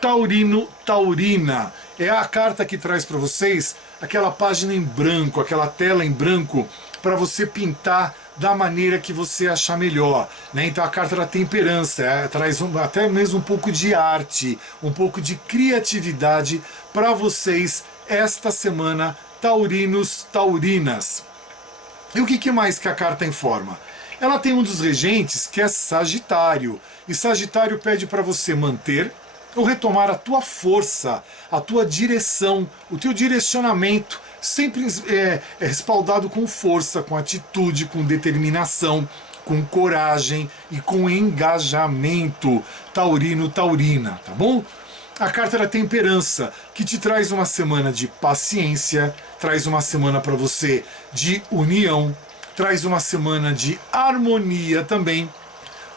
Taurino, taurina, é a carta que traz para vocês aquela página em branco, aquela tela em branco, para você pintar da maneira que você achar melhor, né? Então a carta da temperança traz até mesmo um pouco de arte, um pouco de criatividade para vocês esta semana, taurinos, taurinas. E o que mais que a carta informa? Ela tem um dos regentes que é Sagitário, e Sagitário pede para você manter ou retomar a tua força, a tua direção, o teu direcionamento, sempre respaldado com força, com atitude, com determinação, com coragem e com engajamento, taurino, taurina, tá bom? A carta da temperança, que te traz uma semana de paciência, traz uma semana para você de união, traz uma semana de harmonia também,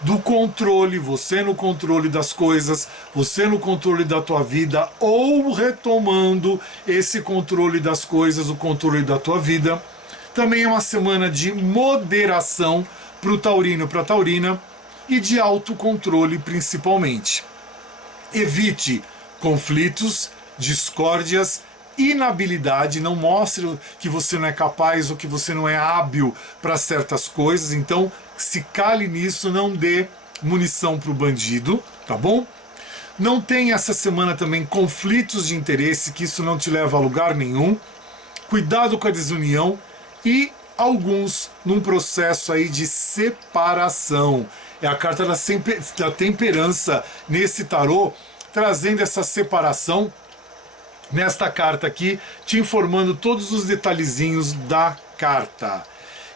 do controle, você no controle das coisas, você no controle da tua vida, ou retomando esse controle das coisas, o controle da tua vida. Também é uma semana de moderação para o taurino, para a taurina, e de autocontrole principalmente. Evite conflitos, discórdias, inabilidade, não mostre que você não é capaz ou que você não é hábil para certas coisas, então se cale nisso, não dê munição para o bandido, tá bom? Não tem essa semana também conflitos de interesse, que isso não te leva a lugar nenhum. Cuidado com a desunião e alguns num processo aí de separação. É a carta da temperança nesse tarô, trazendo essa separação nesta carta aqui, te informando todos os detalhezinhos da carta.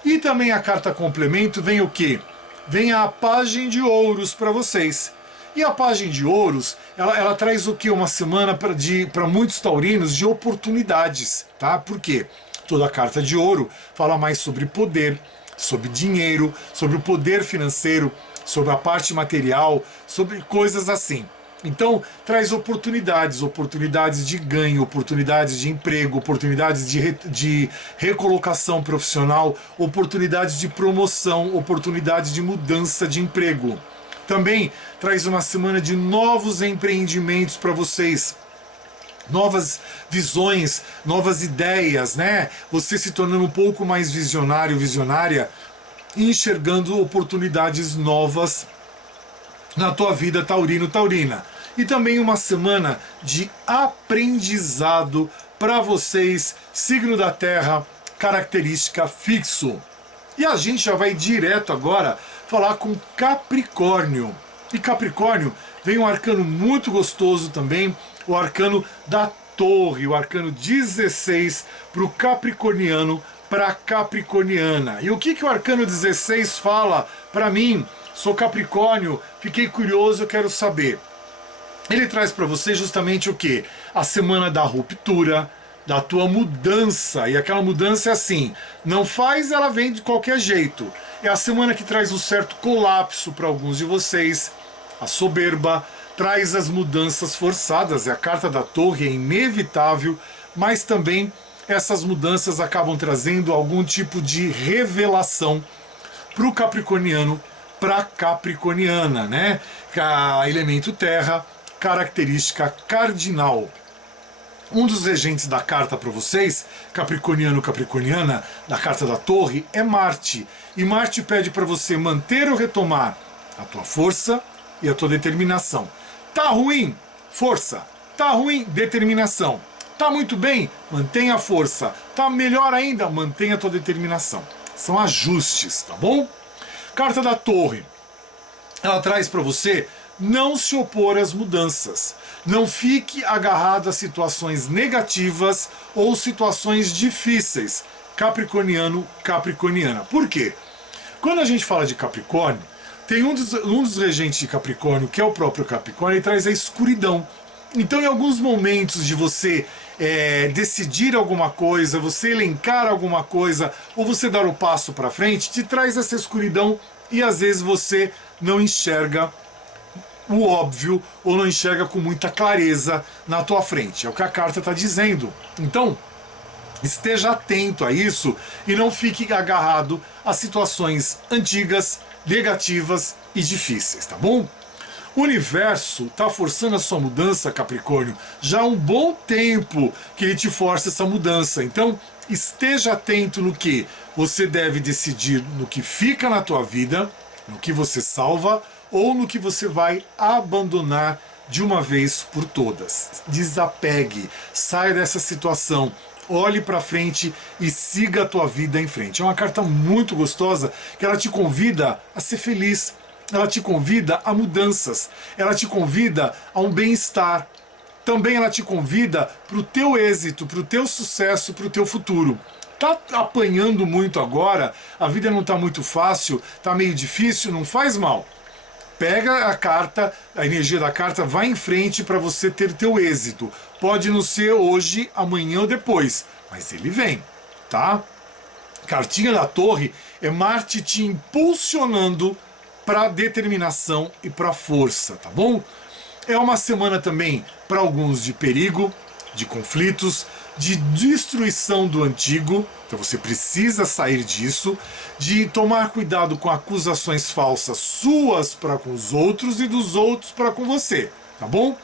E também a carta complemento vem o quê? Vem a Pagem de Ouros para vocês. E a Pagem de Ouros, ela traz o quê? Uma semana para muitos taurinos de oportunidades, tá? Por quê? Toda a carta de ouro fala mais sobre poder, sobre dinheiro, sobre o poder financeiro, sobre a parte material, sobre coisas assim. Então, traz oportunidades, oportunidades de ganho, oportunidades de emprego, oportunidades de recolocação profissional, oportunidades de promoção, oportunidades de mudança de emprego. Também traz uma semana de novos empreendimentos para vocês, novas visões, novas ideias, né? Você se tornando um pouco mais visionário, visionária, e enxergando oportunidades novas na tua vida, taurino, taurina. E também uma semana de aprendizado para vocês, signo da Terra, característica fixo. E a gente já vai direto agora falar com Capricórnio. E Capricórnio vem um arcano muito gostoso também, o arcano da Torre, o arcano 16 para o capricorniano, para a capricorniana. E o que o arcano 16 fala para mim? Sou Capricórnio, fiquei curioso, eu quero saber. Ele traz para você justamente o quê? A semana da ruptura, da tua mudança. E aquela mudança é assim, não faz, ela vem de qualquer jeito. É a semana que traz um certo colapso para alguns de vocês. A soberba traz as mudanças forçadas. É a carta da Torre, é inevitável, mas também essas mudanças acabam trazendo algum tipo de revelação para o capricorniano, para a capricorniana, né? Elemento terra, característica cardinal. Um dos regentes da carta para vocês, capricorniano, capricorniana, da carta da Torre, é Marte. E Marte pede para você manter ou retomar a tua força e a tua determinação. Tá ruim? Força. Tá ruim? Determinação. Tá muito bem? Mantenha a força. Tá melhor ainda? Mantenha a tua determinação. São ajustes, tá bom? Carta da Torre. Ela traz para você não se opor às mudanças. Não fique agarrado a situações negativas ou situações difíceis. Capricorniano, capricorniana. Por quê? Quando a gente fala de Capricórnio, tem um dos regentes de Capricórnio, que é o próprio Capricórnio, ele traz a escuridão. Então, em alguns momentos de você decidir alguma coisa, você elencar alguma coisa, ou você dar o passo para frente, te traz essa escuridão e às vezes você não enxerga o óbvio ou não enxerga com muita clareza na tua frente. É o que a carta está dizendo. Então, esteja atento a isso e não fique agarrado a situações antigas, negativas e difíceis, tá bom? O universo está forçando a sua mudança, Capricórnio, já há um bom tempo que ele te força essa mudança. Então, esteja atento no quê? Você deve decidir no que fica na tua vida, no que você salva ou no que você vai abandonar de uma vez por todas. Desapegue, saia dessa situação, olhe para frente e siga a tua vida em frente. É uma carta muito gostosa que ela te convida a ser feliz, ela te convida a mudanças, ela te convida a um bem-estar. Também ela te convida para o teu êxito, para o teu sucesso, para o teu futuro. Tá apanhando muito agora, a vida não está muito fácil, está meio difícil, não faz mal. Pega a carta, a energia da carta, vai em frente para você ter teu êxito. Pode não ser hoje, amanhã ou depois, mas ele vem, tá? Cartinha da Torre é Marte te impulsionando para determinação e para força, tá bom? É uma semana também para alguns de perigo, de conflitos, de destruição do antigo, então você precisa sair disso, de tomar cuidado com acusações falsas suas para com os outros e dos outros para com você, tá bom?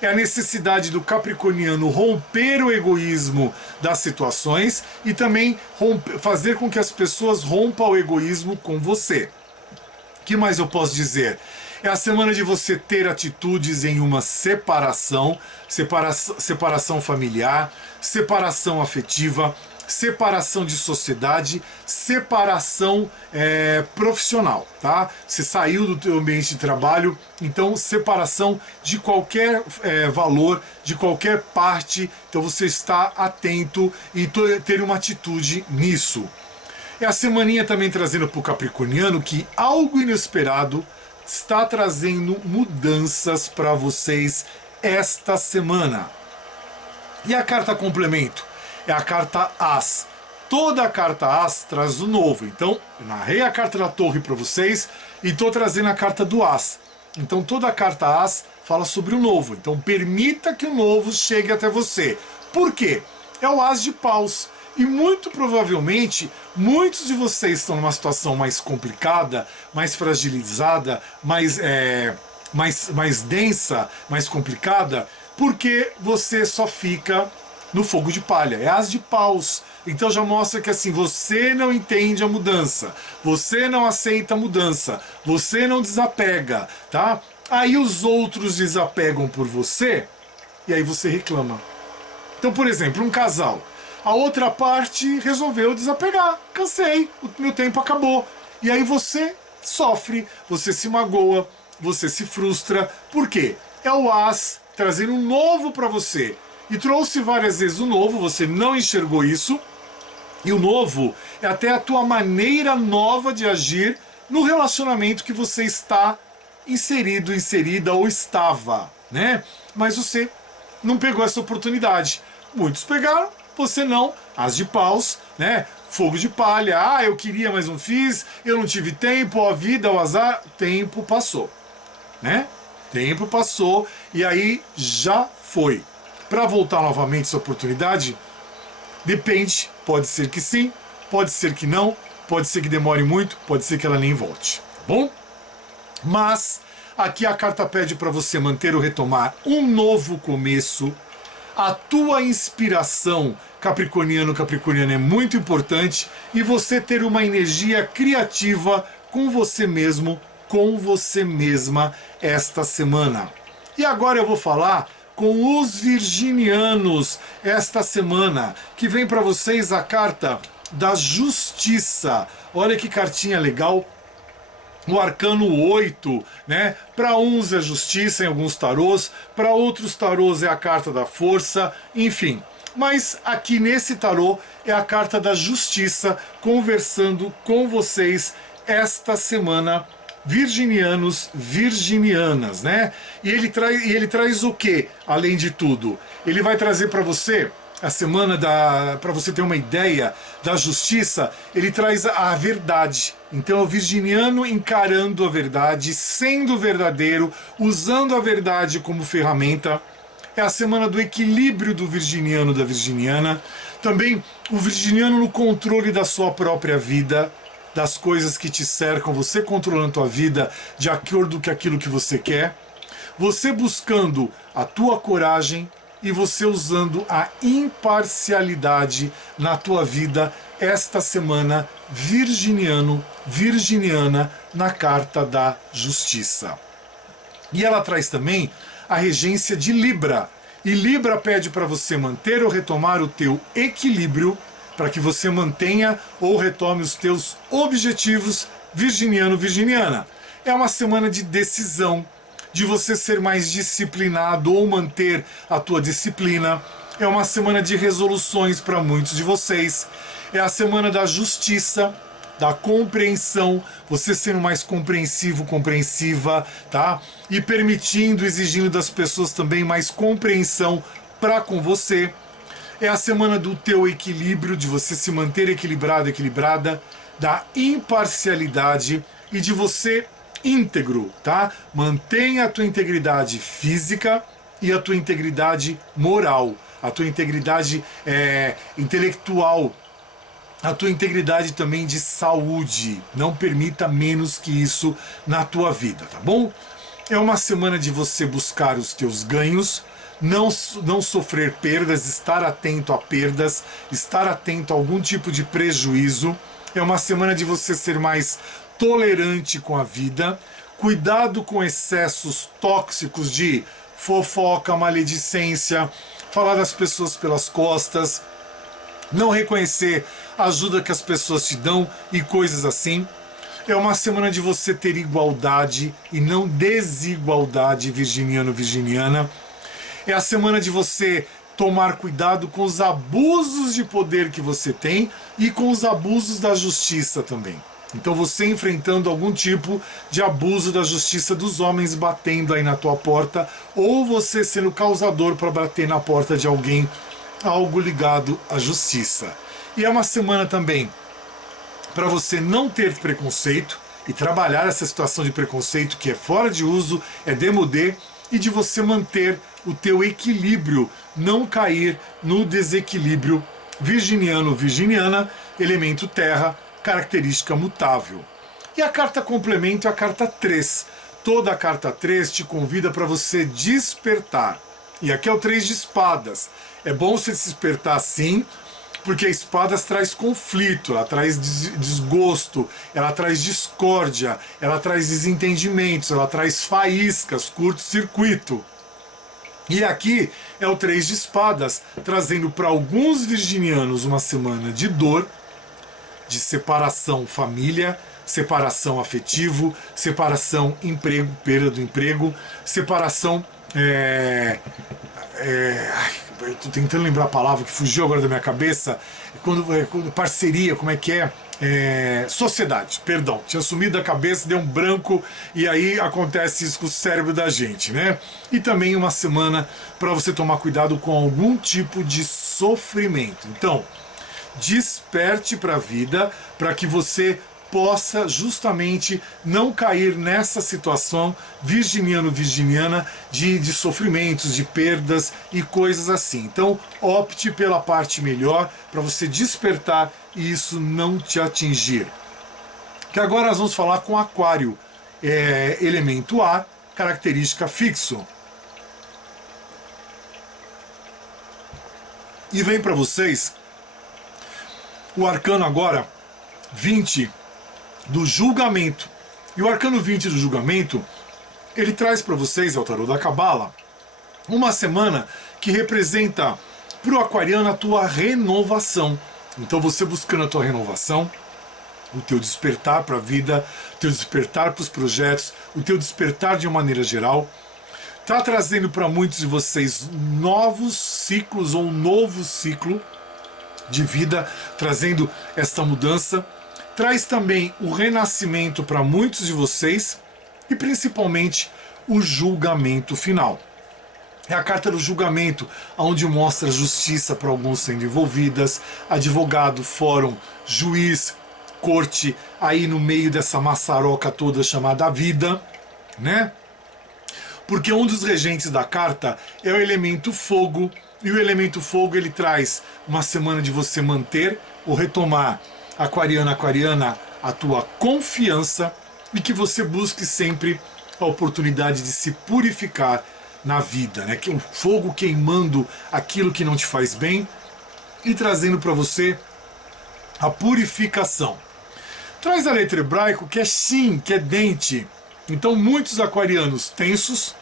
É a necessidade do capricorniano romper o egoísmo das situações e também fazer com que as pessoas rompam o egoísmo com você. O que mais eu posso dizer? É a semana de você ter atitudes em uma separação familiar, separação afetiva, separação de sociedade, separação profissional, tá? Você saiu do teu ambiente de trabalho, então separação de qualquer valor, de qualquer parte, então você está atento e ter uma atitude nisso. É a semaninha também trazendo para o capricorniano que algo inesperado está trazendo mudanças para vocês esta semana. E a carta complemento é a carta As. Toda a carta As traz o novo. Então, eu narrei a carta da Torre para vocês e estou trazendo a carta do As. Então, toda a carta As fala sobre o novo. Então, permita que o novo chegue até você. Por quê? É o As de Paus. E muito provavelmente, muitos de vocês estão numa situação mais complicada, mais fragilizada, mais densa, mais complicada, porque você só fica no fogo de palha. É As de Paus. Então já mostra que assim, você não entende a mudança, você não aceita a mudança, você não desapega, tá? Aí os outros desapegam por você e aí você reclama. Então, por exemplo, um casal. A outra parte resolveu desapegar. Cansei, o meu tempo acabou. E aí você sofre, você se magoa, você se frustra. Por quê? É o As trazendo um novo para você. E trouxe várias vezes o novo, você não enxergou isso. E o novo é até a tua maneira nova de agir no relacionamento que você está inserido, inserida ou estava, né? Mas você não pegou essa oportunidade. Muitos pegaram, você não. As de Paus, né? Fogo de palha. Ah, eu queria, mas não fiz. Eu não tive tempo. A vida, o azar. Tempo passou, né? Tempo passou e aí já foi. Para voltar novamente essa oportunidade, depende. Pode ser que sim, pode ser que não, pode ser que demore muito, pode ser que ela nem volte, tá bom? Mas aqui a carta pede para você manter ou retomar um novo começo. A tua inspiração, capricorniano, capricorniana, é muito importante e você ter uma energia criativa com você mesmo, com você mesma esta semana. E agora eu vou falar com os virginianos esta semana, que vem para vocês a carta da Justiça. Olha que cartinha legal. O arcano 8, né? Para uns é justiça em alguns tarôs, para outros tarôs é a carta da força, enfim. Mas aqui nesse tarô é a carta da justiça conversando com vocês esta semana, virginianos, virginianas, né? E ele traz o que, além de tudo? Ele vai trazer para você a semana para você ter uma ideia da justiça, ele traz a verdade. Então é o virginiano encarando a verdade, sendo verdadeiro, usando a verdade como ferramenta. É a semana do equilíbrio do virginiano, da virginiana. Também o virginiano no controle da sua própria vida, das coisas que te cercam, você controlando a tua vida de acordo com aquilo que você quer. Você buscando a tua coragem e você usando a imparcialidade na tua vida esta semana virginiano, virginiana na carta da justiça. E ela traz também a regência de Libra. E Libra pede para você manter ou retomar o teu equilíbrio, para que você mantenha ou retome os teus objetivos, virginiano, virginiana. É uma semana de decisão, de você ser mais disciplinado ou manter a tua disciplina. É uma semana de resoluções para muitos de vocês. É a semana da justiça, da compreensão, você sendo mais compreensivo, compreensiva, tá? E permitindo, exigindo das pessoas também mais compreensão para com você. É a semana do teu equilíbrio, de você se manter equilibrado, equilibrada, da imparcialidade e de você íntegro, tá? Mantenha a tua integridade física e a tua integridade moral, a tua integridade intelectual, a tua integridade também de saúde. Não permita menos que isso na tua vida, tá bom? É uma semana de você buscar os teus ganhos, não sofrer perdas, estar atento a perdas, estar atento a algum tipo de prejuízo. É uma semana de você ser mais tolerante com a vida, cuidado com excessos tóxicos de fofoca, maledicência, falar das pessoas pelas costas, não reconhecer a ajuda que as pessoas te dão e coisas assim. É uma semana de você ter igualdade e não desigualdade, virginiano, virginiana. É a semana de você tomar cuidado com os abusos de poder que você tem e com os abusos da justiça também. Então você enfrentando algum tipo de abuso da justiça dos homens batendo aí na tua porta, ou você sendo causador para bater na porta de alguém, algo ligado à justiça. E é uma semana também para você não ter preconceito e trabalhar essa situação de preconceito que é fora de uso, é démodé, e de você manter o teu equilíbrio, não cair no desequilíbrio virginiano, virginiana, elemento terra, característica mutável. E a carta complemento é a carta 3. Toda a carta 3 te convida para você despertar. E aqui é o 3 de espadas. É bom você despertar sim, porque a espadas traz conflito, ela traz desgosto, ela traz discórdia, ela traz desentendimentos, ela traz faíscas, curto-circuito. E aqui é o 3 de espadas, trazendo para alguns virginianos uma semana de dor, de separação família, separação afetivo, separação emprego, perda do emprego, separação eu tô tentando lembrar a palavra que fugiu agora da minha cabeça, quando parceria, como é que é? Sociedade, perdão, tinha sumido da cabeça, deu um branco, e aí acontece isso com o cérebro da gente, né? E também uma semana para você tomar cuidado com algum tipo de sofrimento. Então, desperte para a vida, para que você possa justamente não cair nessa situação virginiano, virginiana de sofrimentos, de perdas e coisas assim. Então opte pela parte melhor para você despertar e isso não te atingir. Que agora nós vamos falar com Aquário, elemento ar, característica fixo. E vem para vocês o arcano agora 20 do julgamento. E o arcano 20 do julgamento, ele traz para vocês, é o tarô da Cabala, uma semana que representa para o aquariano a tua renovação. Então você buscando a tua renovação, o teu despertar para a vida, o teu despertar para os projetos, o teu despertar de uma maneira geral, está trazendo para muitos de vocês novos ciclos ou um novo ciclo de vida, trazendo esta mudança. Traz também o renascimento para muitos de vocês e principalmente o julgamento final. É a carta do julgamento, onde mostra justiça para alguns sendo envolvidas, advogado, fórum, juiz, corte, aí no meio dessa maçaroca toda chamada vida, né? Porque um dos regentes da carta é o elemento fogo, e o elemento fogo ele traz uma semana de você manter ou retomar, aquariana, a tua confiança e que você busque sempre a oportunidade de se purificar na vida, né? Que o fogo queimando aquilo que não te faz bem e trazendo para você a purificação. Traz a letra hebraico que é shin, que é dente. Então muitos aquarianos tensos,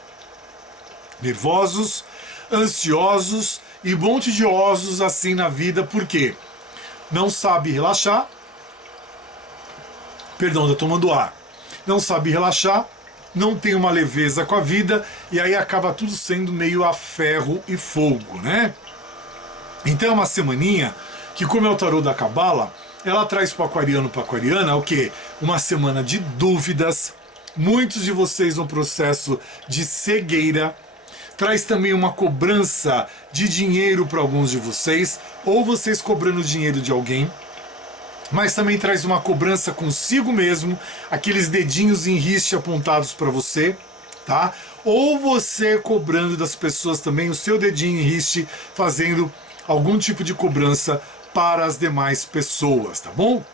nervosos, ansiosos e montidiosos assim na vida, porque não sabe relaxar, perdão, tô tomando ar, não sabe relaxar, não tem uma leveza com a vida, e aí acaba tudo sendo meio a ferro e fogo, né? Então é uma semaninha que, como é o tarô da Cabala, ela traz para o aquariano, para a aquariana, o quê? Uma semana de dúvidas, muitos de vocês no processo de cegueira, traz também uma cobrança de dinheiro para alguns de vocês, ou vocês cobrando dinheiro de alguém, mas também traz uma cobrança consigo mesmo, aqueles dedinhos em riste apontados para você, tá? Ou você cobrando das pessoas também o seu dedinho em riste, fazendo algum tipo de cobrança para as demais pessoas, tá bom?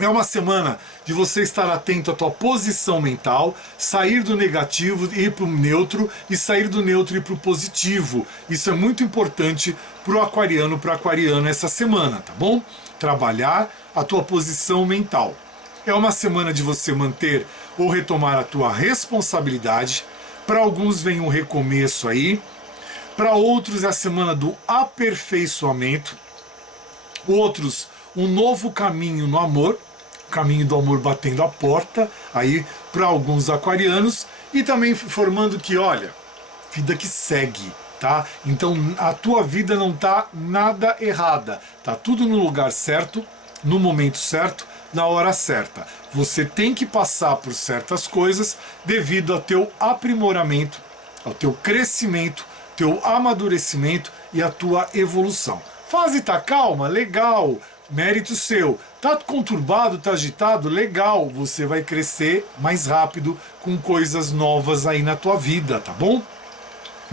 É uma semana de você estar atento à tua posição mental, sair do negativo e ir para o neutro, e sair do neutro e ir para o positivo. Isso é muito importante para o aquariano, para a aquariana essa semana, tá bom? Trabalhar a tua posição mental. É uma semana de você manter ou retomar a tua responsabilidade. Para alguns vem um recomeço aí. Para outros é a semana do aperfeiçoamento. Outros, um novo caminho no amor, caminho do amor batendo a porta aí para alguns aquarianos, e também formando que, olha, vida que segue, tá? Então a tua vida não tá nada errada, tá tudo no lugar certo, no momento certo, na hora certa. Você tem que passar por certas coisas devido ao teu aprimoramento, ao teu crescimento, teu amadurecimento e a tua evolução. Fase tá calma? Legal, mérito seu. Tá conturbado, tá agitado? Legal, você vai crescer mais rápido com coisas novas aí na tua vida, tá bom?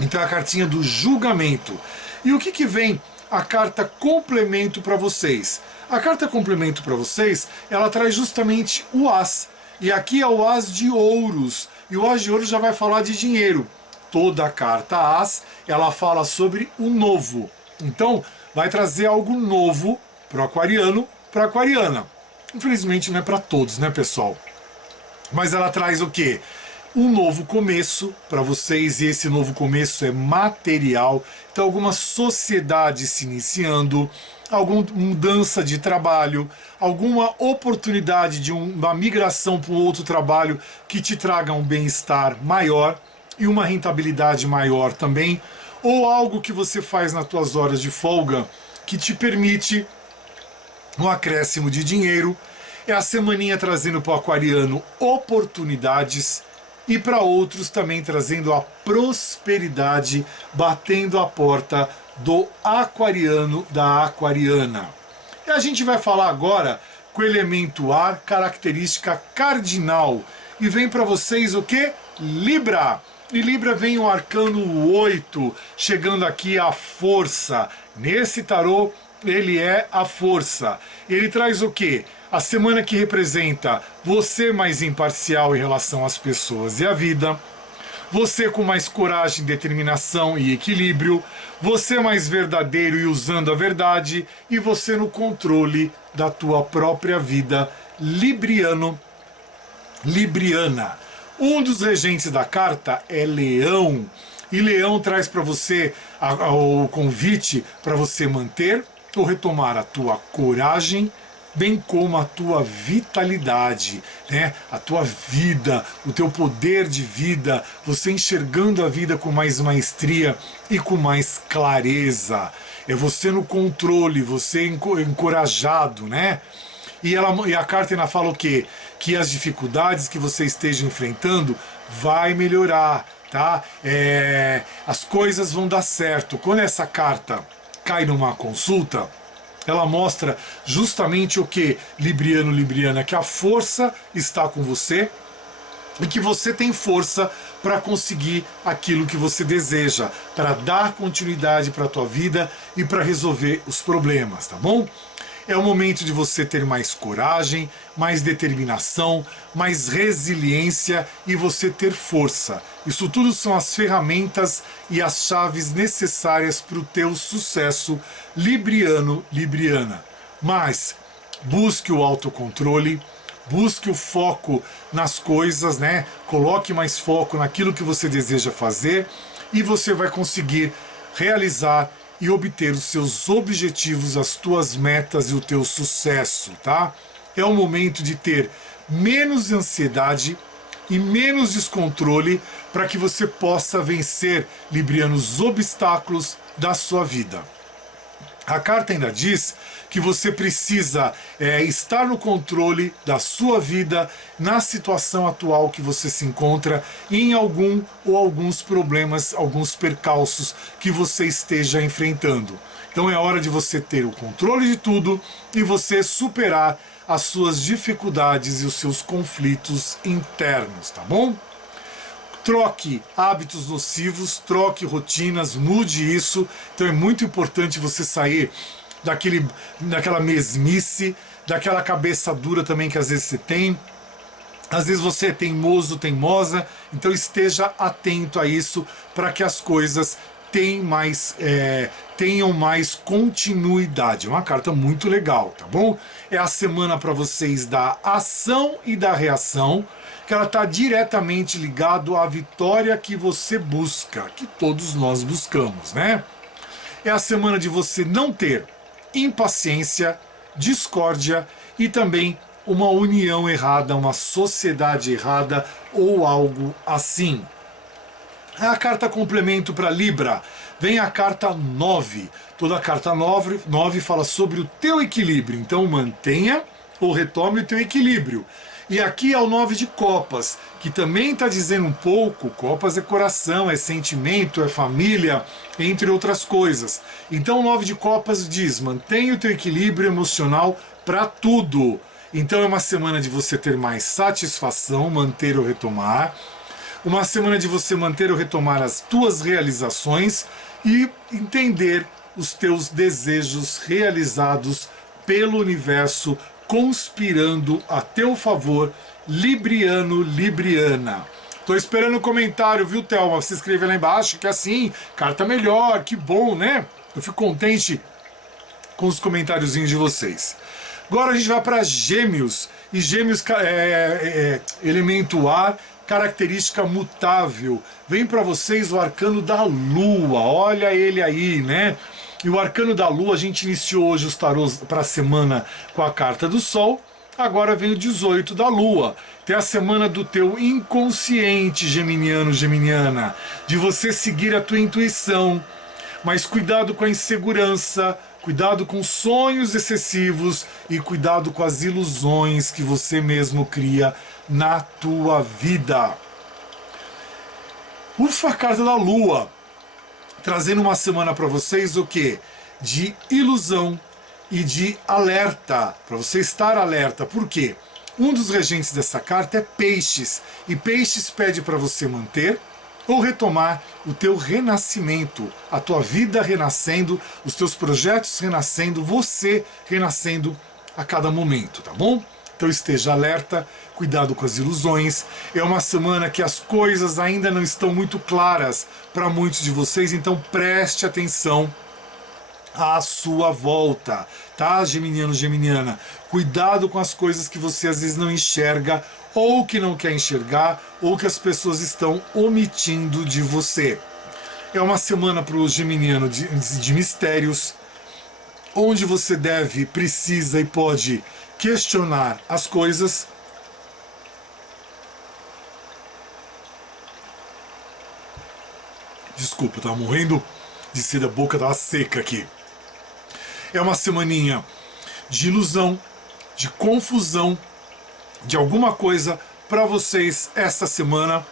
Então é a cartinha do julgamento. E o que vem a carta complemento para vocês? A carta complemento para vocês, ela traz justamente o As. E aqui é o As de Ouros. E o As de Ouros já vai falar de dinheiro. Toda a carta As, ela fala sobre o novo. Então, vai trazer algo novo para o aquariano, para a aquariana. Infelizmente não é para todos, né, pessoal? Mas ela traz o quê? Um novo começo para vocês, e esse novo começo é material. Então, alguma sociedade se iniciando, alguma mudança de trabalho, alguma oportunidade de uma migração para um outro trabalho que te traga um bem-estar maior e uma rentabilidade maior também, ou algo que você faz nas tuas horas de folga que te permite um acréscimo de dinheiro. É a semaninha trazendo para o aquariano oportunidades, e para outros também trazendo a prosperidade, batendo a porta do aquariano, da aquariana. E a gente vai falar agora com o elemento ar, característica cardinal, e vem para vocês o que? Libra. E Libra vem o arcano 8, chegando aqui a força. Nesse tarô, ele é a força. Ele traz o quê? A semana que representa você mais imparcial em relação às pessoas e à vida, você com mais coragem, determinação e equilíbrio, você mais verdadeiro e usando a verdade, e você no controle da tua própria vida, libriano, libriana. Um dos regentes da carta é Leão, e Leão traz para você o convite para você manter ou retomar a tua coragem, bem como a tua vitalidade, né? A tua vida, o teu poder de vida, você enxergando a vida com mais maestria e com mais clareza. É você no controle, você encorajado, né? E a carta ainda fala o quê? Que as dificuldades que você esteja enfrentando vai melhorar, tá? As coisas vão dar certo. Quando essa carta cai numa consulta, ela mostra justamente o que, Libriano, Libriana, que a força está com você e que você tem força para conseguir aquilo que você deseja, para dar continuidade para a tua vida e para resolver os problemas, tá bom? É o momento de você ter mais coragem, mais determinação, mais resiliência e você ter força. Isso tudo são as ferramentas e as chaves necessárias para o teu sucesso, Libriano, Libriana. Mas busque o autocontrole, busque o foco nas coisas, né? Coloque mais foco naquilo que você deseja fazer e você vai conseguir realizar e obter os seus objetivos, as tuas metas e o teu sucesso, tá? É o momento de ter menos ansiedade e menos descontrole para que você possa vencer, Libriano, os obstáculos da sua vida. A carta ainda diz que você precisa estar no controle da sua vida na situação atual que você se encontra, em algum ou alguns problemas, alguns percalços que você esteja enfrentando. Então é hora de você ter o controle de tudo e você superar as suas dificuldades e os seus conflitos internos, tá bom? Troque hábitos nocivos, troque rotinas, mude isso. Então é muito importante você sair daquela mesmice, daquela cabeça dura também que às vezes você tem. Às vezes você é teimoso, teimosa, então esteja atento a isso para que as coisas tenham mais continuidade. É uma carta muito legal, tá bom? É a semana para vocês da ação e da reação, que ela está diretamente ligado à vitória que você busca, que todos nós buscamos, né? É a semana de você não ter impaciência, discórdia e também uma união errada, uma sociedade errada ou algo assim. A carta complemento para Libra, vem a carta 9. Toda a carta 9 fala sobre o teu equilíbrio, então mantenha ou retome o teu equilíbrio. E aqui é o 9 de copas, que também está dizendo um pouco, copas é coração, é sentimento, é família, entre outras coisas. Então o 9 de copas diz, mantenha o teu equilíbrio emocional para tudo. Então é uma semana de você ter mais satisfação, manter ou retomar. Uma semana de você manter ou retomar as tuas realizações e entender os teus desejos realizados pelo universo conspirando a teu favor, Libriano, Libriana. Tô esperando o comentário, viu, Thelma? Se inscreve lá embaixo, que assim, carta melhor, que bom, né? Eu fico contente com os comentáriozinhos de vocês. Agora a gente vai para Gêmeos, e Gêmeos elemento ar, característica mutável. Vem para vocês o arcano da Lua, olha ele aí, né? E o arcano da Lua, a gente iniciou hoje os tarôs para a semana com a carta do Sol, agora vem o 18 da Lua. Tem a semana do teu inconsciente, geminiano, geminiana, de você seguir a tua intuição, mas cuidado com a insegurança, cuidado com sonhos excessivos e cuidado com as ilusões que você mesmo cria na tua vida. Ufa, a carta da Lua, trazendo uma semana para vocês o quê? De ilusão e de alerta, para você estar alerta. Por quê? Um dos regentes dessa carta é Peixes, e Peixes pede para você manter ou retomar o teu renascimento, a tua vida renascendo, os teus projetos renascendo, você renascendo a cada momento, tá bom? Então esteja alerta, cuidado com as ilusões. É uma semana que as coisas ainda não estão muito claras para muitos de vocês, então preste atenção à sua volta, tá, geminiano, geminiana? Cuidado com as coisas que você às vezes não enxerga, ou que não quer enxergar, ou que as pessoas estão omitindo de você. É uma semana para o geminiano de mistérios, onde você deve, precisa e pode questionar as coisas. Desculpa, eu tava morrendo de sede, a boca tava seca aqui. É uma semaninha de ilusão, de confusão, de alguma coisa para vocês esta semana.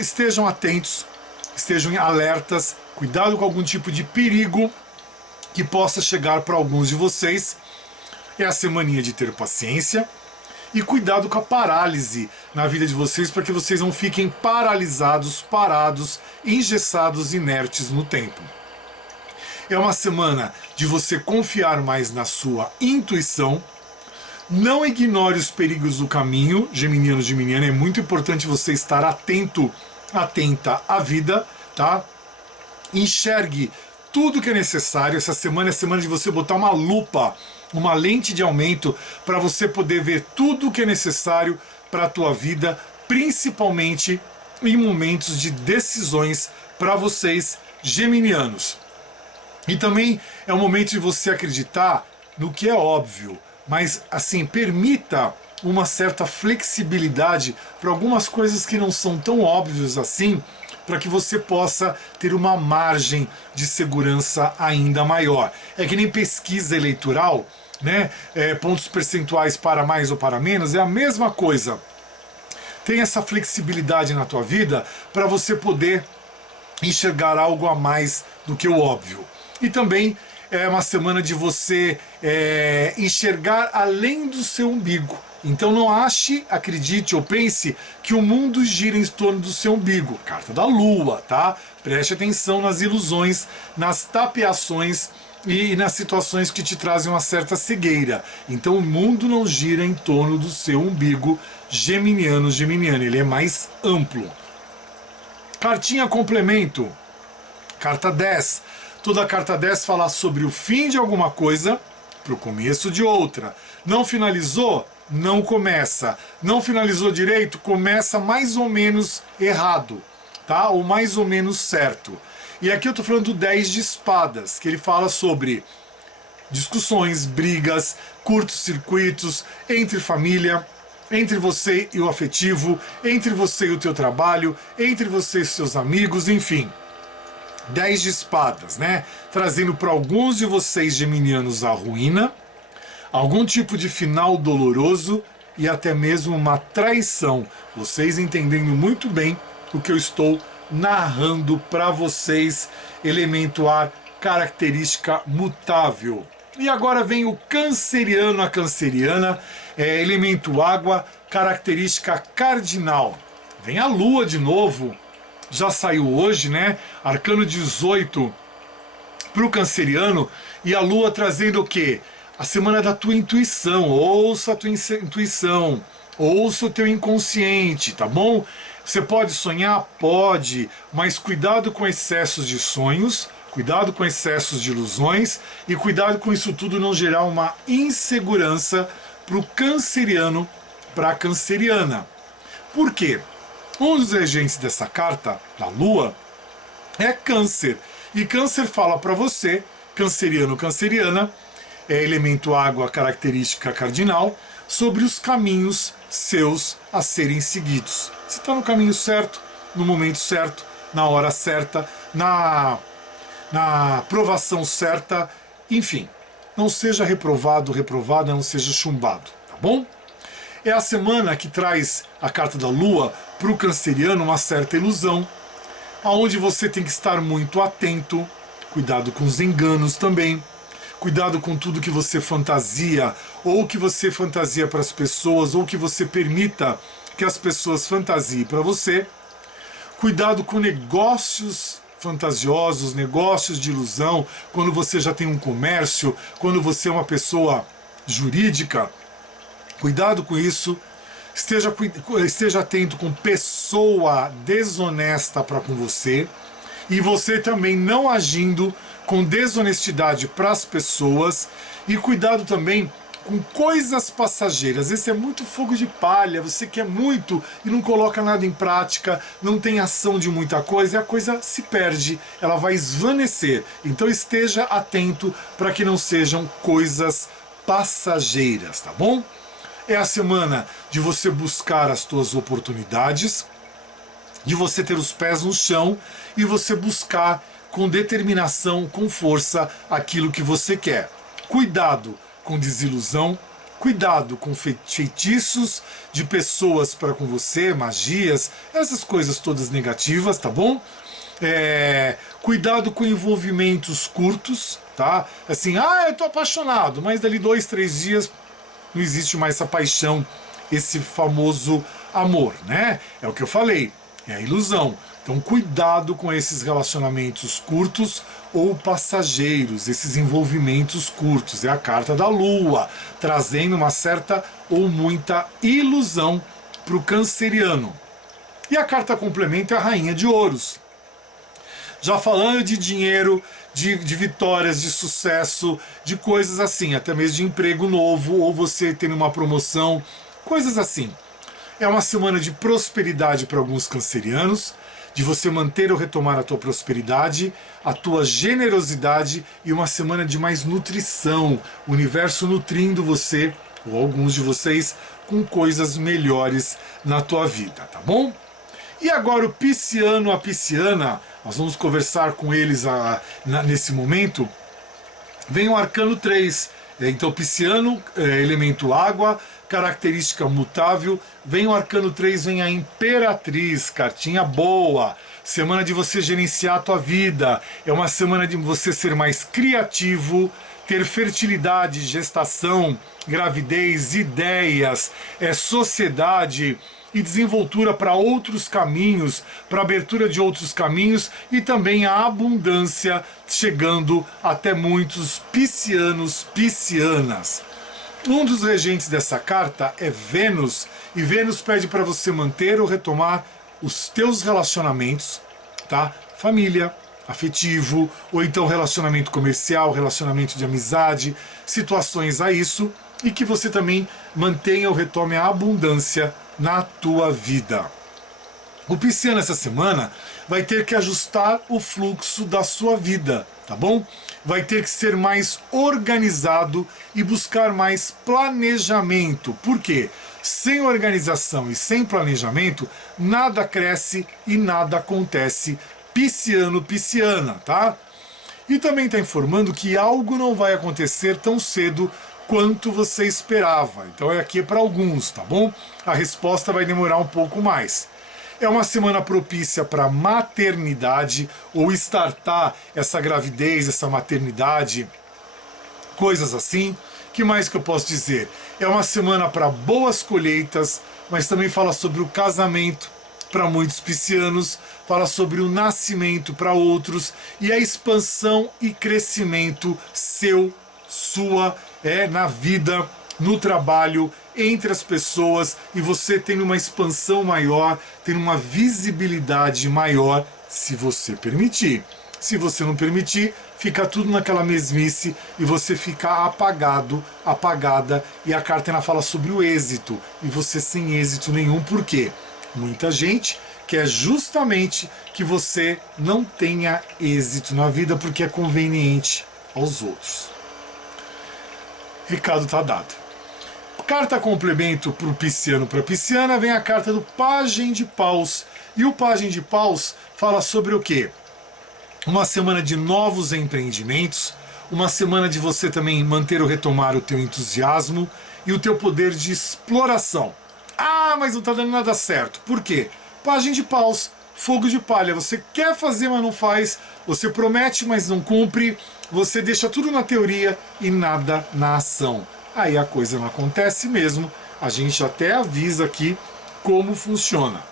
Estejam atentos, estejam alertas, cuidado com algum tipo de perigo que possa chegar para alguns de vocês. É a semaninha de ter paciência e cuidado com a parálise na vida de vocês, para que vocês não fiquem paralisados, parados, engessados, inertes no tempo. É uma semana de você confiar mais na sua intuição. Não ignore os perigos do caminho, geminiano, geminiana. É muito importante você estar atento, atenta à vida, tá? Enxergue tudo que é necessário. Essa semana é a semana de você botar uma lupa uma lente de aumento para você poder ver tudo o que é necessário para a tua vida, principalmente em momentos de decisões para vocês geminianos. E também é o momento de você acreditar no que é óbvio, mas assim, permita uma certa flexibilidade para algumas coisas que não são tão óbvias assim, para que você possa ter uma margem de segurança ainda maior. É que nem pesquisa eleitoral, né? Pontos percentuais para mais ou para menos, é a mesma coisa. Tem essa flexibilidade na tua vida para você poder enxergar algo a mais do que o óbvio. E também é uma semana de você enxergar além do seu umbigo. Então não ache, acredite ou pense que o mundo gira em torno do seu umbigo. Carta da Lua, tá? Preste atenção nas ilusões, nas tapeações e nas situações que te trazem uma certa cegueira. Então o mundo não gira em torno do seu umbigo geminiano, ele é mais amplo. Cartinha complemento, carta 10. Toda a carta 10 fala sobre o fim de alguma coisa para o começo de outra. Não finalizou? Não começa. Não finalizou direito? Começa mais ou menos errado, tá? Ou mais ou menos certo. E aqui eu estou falando do 10 de espadas, que ele fala sobre discussões, brigas, curtos-circuitos entre família, entre você e o afetivo, entre você e o teu trabalho, entre você e seus amigos, enfim. 10 de espadas, né? Trazendo para alguns de vocês geminianos a ruína, algum tipo de final doloroso e até mesmo uma traição. Vocês entendendo muito bem o que eu estou narrando para vocês. Elemento ar, característica mutável. E agora vem o canceriano, a canceriana, elemento água, característica cardinal. Vem a lua de novo, já saiu hoje, né? Arcano 18 para o canceriano, e a lua trazendo o quê? A semana da tua intuição. Ouça a tua intuição, ouça o teu inconsciente, tá bom? Você pode sonhar? Pode, mas cuidado com excessos de sonhos, cuidado com excessos de ilusões e cuidado com isso tudo não gerar uma insegurança para o canceriano, para a canceriana. Por quê? Um dos regentes dessa carta, da Lua, é Câncer. E Câncer fala para você, canceriano, canceriana, elemento água, característica cardinal, sobre os caminhos seus a serem seguidos. Você está no caminho certo, no momento certo, na hora certa, na provação certa, enfim. Não seja reprovado, reprovada, não seja chumbado, tá bom? É a semana que traz a carta da Lua para o canceriano uma certa ilusão, aonde você tem que estar muito atento, cuidado com os enganos também, cuidado com tudo que você fantasia, ou que você fantasia para as pessoas, ou que você permita que as pessoas fantasiem para você. Cuidado com negócios fantasiosos, negócios de ilusão, quando você já tem um comércio, quando você é uma pessoa jurídica. Cuidado com isso. Esteja atento com pessoa desonesta para com você. E você também não agindo com desonestidade para as pessoas. E cuidado também com coisas passageiras. Esse é muito fogo de palha. Você quer muito e não coloca nada em prática, não tem ação de muita coisa e a coisa se perde, ela vai esvanecer. Então esteja atento para que não sejam coisas passageiras, tá bom? É a semana de você buscar as suas oportunidades, de você ter os pés no chão e você buscar com determinação, com força, aquilo que você quer. Cuidado com desilusão, cuidado com feitiços de pessoas para com você, magias, essas coisas todas negativas, tá bom? Cuidado com envolvimentos curtos, tá? Assim, eu tô apaixonado, mas dali 2, 3 dias não existe mais essa paixão, esse famoso amor, né? É o que eu falei, é a ilusão. Então cuidado com esses relacionamentos curtos ou passageiros, esses envolvimentos curtos. É a carta da Lua, trazendo uma certa ou muita ilusão para o canceriano. E a carta complemento é a Rainha de Ouros. Já falando de dinheiro, de vitórias, de sucesso, de coisas assim, até mesmo de emprego novo, ou você tendo uma promoção, coisas assim. É uma semana de prosperidade para alguns cancerianos, de você manter ou retomar a tua prosperidade, a tua generosidade e uma semana de mais nutrição, o universo nutrindo você, ou alguns de vocês, com coisas melhores na tua vida, tá bom? E agora o pisciano, a pisciana, nós vamos conversar com eles nesse momento. Vem o arcano 3, então pisciano, elemento água, característica mutável. Vem o arcano 3, vem a imperatriz, cartinha boa. Semana de você gerenciar a tua vida. É uma semana de você ser mais criativo, ter fertilidade, gestação, gravidez, ideias, sociedade e desenvoltura para outros caminhos, para abertura de outros caminhos e também a abundância chegando até muitos piscianos, piscianas. Um dos regentes dessa carta é Vênus, e Vênus pede para você manter ou retomar os teus relacionamentos, tá? Família, afetivo, ou então relacionamento comercial, relacionamento de amizade, situações a isso, e que você também mantenha ou retome a abundância na tua vida. O pisciano essa semana vai ter que ajustar o fluxo da sua vida, tá bom? Vai ter que ser mais organizado e buscar mais planejamento. Por quê? Sem organização e sem planejamento, nada cresce e nada acontece. Pisciano, pisciana, tá? E também está informando que algo não vai acontecer tão cedo quanto você esperava. Então aqui é para alguns, tá bom? A resposta vai demorar um pouco mais. É uma semana propícia para maternidade ou startar essa gravidez, essa maternidade, coisas assim. Que mais que eu posso dizer? É uma semana para boas colheitas, mas também fala sobre o casamento para muitos piscianos, fala sobre o nascimento para outros e a expansão e crescimento sua, na vida, no trabalho, entre as pessoas, e você tem uma expansão maior, tem uma visibilidade maior, se você permitir. Se você não permitir, fica tudo naquela mesmice e você fica apagado, apagada, e a carta ainda fala sobre o êxito, e você sem êxito nenhum. Por quê? Muita gente quer justamente que você não tenha êxito na vida porque é conveniente aos outros. Recado está dado. Carta complemento para o pisciano, para a pisciana, vem a carta do Pajem de Paus. E o Pajem de Paus fala sobre o quê? Uma semana de novos empreendimentos, uma semana de você também manter ou retomar o teu entusiasmo e o teu poder de exploração. Ah, mas não está dando nada certo. Por quê? Pajem de Paus, fogo de palha. Você quer fazer, mas não faz. Você promete, mas não cumpre. Você deixa tudo na teoria e nada na ação. Aí a coisa não acontece mesmo. A gente até avisa aqui como funciona.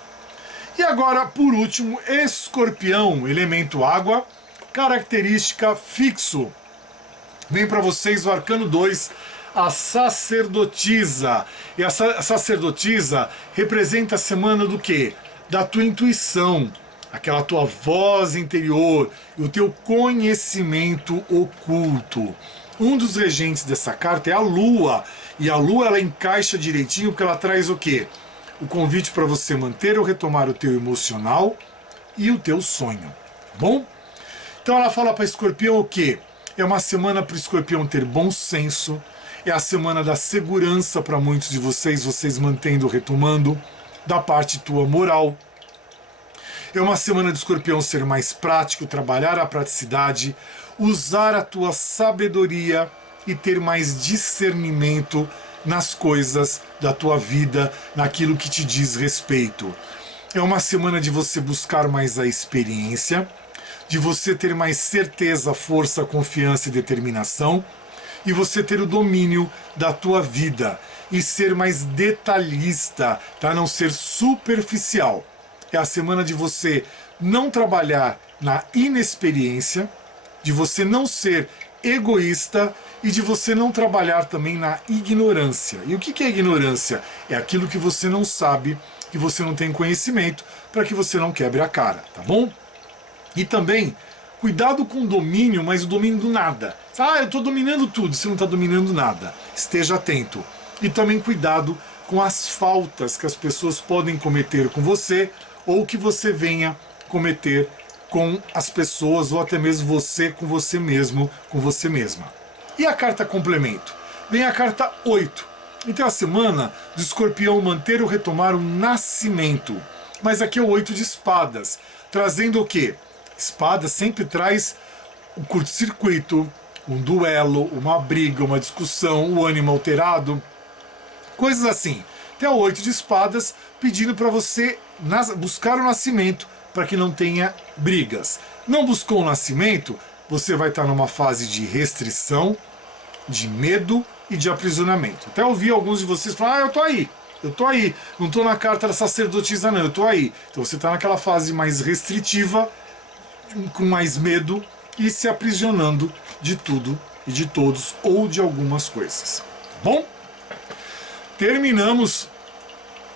E agora, por último, Escorpião, elemento água, característica fixo. Vem para vocês o arcano 2, a sacerdotisa. E a sacerdotisa representa a semana do quê? Da tua intuição, aquela tua voz interior, e o teu conhecimento oculto. Um dos regentes dessa carta é a Lua, e a Lua ela encaixa direitinho porque ela traz o quê? O convite para você manter ou retomar o teu emocional e o teu sonho, tá bom? Então ela fala para Escorpião o quê? É uma semana para o Escorpião ter bom senso, é a semana da segurança para muitos de vocês mantendo, retomando, da parte tua moral. É uma semana de Escorpião ser mais prático, trabalhar a praticidade, usar a tua sabedoria e ter mais discernimento nas coisas da tua vida, naquilo que te diz respeito. É uma semana de você buscar mais a experiência, de você ter mais certeza, força, confiança e determinação, e você ter o domínio da tua vida e ser mais detalhista, para não ser superficial. É a semana de você não trabalhar na inexperiência, de você não ser egoísta e de você não trabalhar também na ignorância. E o que é ignorância? É aquilo que você não sabe, que você não tem conhecimento, para que você não quebre a cara, tá bom? E também, cuidado com o domínio, mas o domínio do nada. Eu estou dominando tudo, você não está dominando nada. Esteja atento. E também cuidado com as faltas que as pessoas podem cometer com você ou que você venha cometer com as pessoas ou até mesmo você com você mesmo, com você mesma. E a carta complemento? Vem a carta 8. Então a semana do escorpião manter ou retomar o nascimento. Mas aqui é o 8 de espadas, trazendo o quê? Espada sempre traz um curto-circuito, um duelo, uma briga, uma discussão, o ânimo alterado, coisas assim. Tem o 8 de espadas pedindo para você buscar o nascimento para que não tenha brigas. Não buscou o nascimento, você vai estar numa fase de restrição, de medo e de aprisionamento. Até ouvi alguns de vocês falar, eu tô aí, não tô na carta da sacerdotisa não, eu tô aí. Então você está naquela fase mais restritiva, com mais medo e se aprisionando de tudo e de todos ou de algumas coisas. Bom, terminamos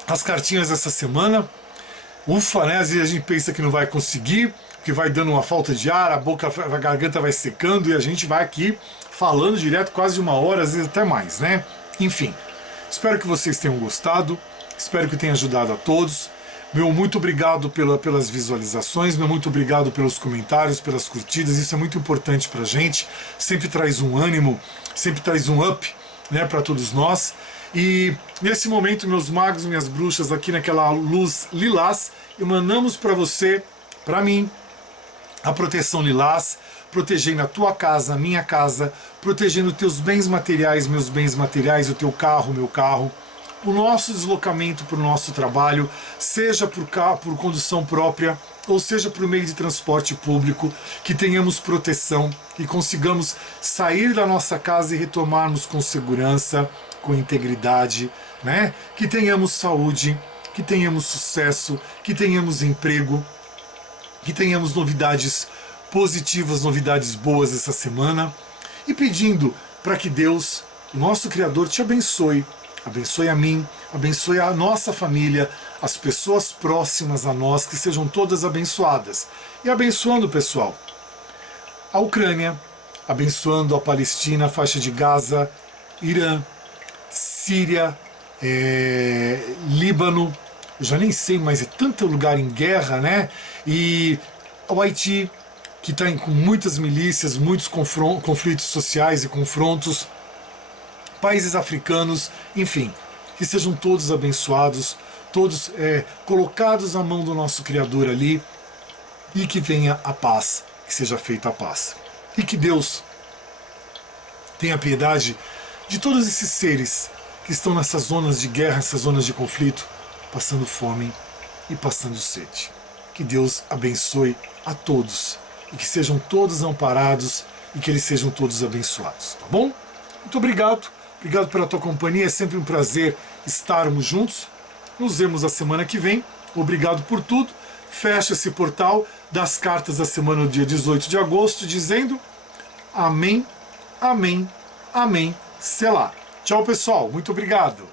as cartinhas dessa semana. Ufa, né? Às vezes a gente pensa que não vai conseguir, que vai dando uma falta de ar, a garganta vai secando e a gente vai aqui falando direto quase 1 hora, às vezes até mais, né? Enfim, espero que vocês tenham gostado, espero que tenha ajudado a todos. Meu muito obrigado pelas visualizações, meu muito obrigado pelos comentários, pelas curtidas, isso é muito importante pra gente, sempre traz um ânimo, sempre traz um up, né, para todos nós. E nesse momento, meus magos, minhas bruxas, aqui naquela luz lilás, emanamos para você, para mim, a proteção lilás, protegendo a tua casa, a minha casa, protegendo teus bens materiais, meus bens materiais, o teu carro, meu carro, o nosso deslocamento para o nosso trabalho, seja por condução própria, ou seja por meio de transporte público, que tenhamos proteção, que consigamos sair da nossa casa e retomarmos com segurança, com integridade, né? Que tenhamos saúde, que tenhamos sucesso, que tenhamos emprego, que tenhamos novidades positivas, novidades boas essa semana, e pedindo para que Deus, o nosso Criador, te abençoe, abençoe a mim, abençoe a nossa família, as pessoas próximas a nós, que sejam todas abençoadas. E abençoando, pessoal, a Ucrânia, abençoando a Palestina, a faixa de Gaza, Irã, Síria, Líbano, eu já nem sei, mas é tanto lugar em guerra, né? E o Haiti, que está com muitas milícias, muitos conflitos sociais e confrontos, países africanos, enfim, que sejam todos abençoados, todos colocados à mão do nosso Criador ali, e que venha a paz, que seja feita a paz. E que Deus tenha piedade de todos esses seres que estão nessas zonas de guerra, essas zonas de conflito, passando fome e passando sede. Que Deus abençoe a todos, e que sejam todos amparados, e que eles sejam todos abençoados, tá bom? Muito obrigado. Obrigado pela tua companhia, é sempre um prazer estarmos juntos. Nos vemos a semana que vem. Obrigado por tudo. Fecha esse portal das cartas da semana, no dia 18 de agosto, dizendo amém, amém, amém, selá. Tchau, pessoal. Muito obrigado.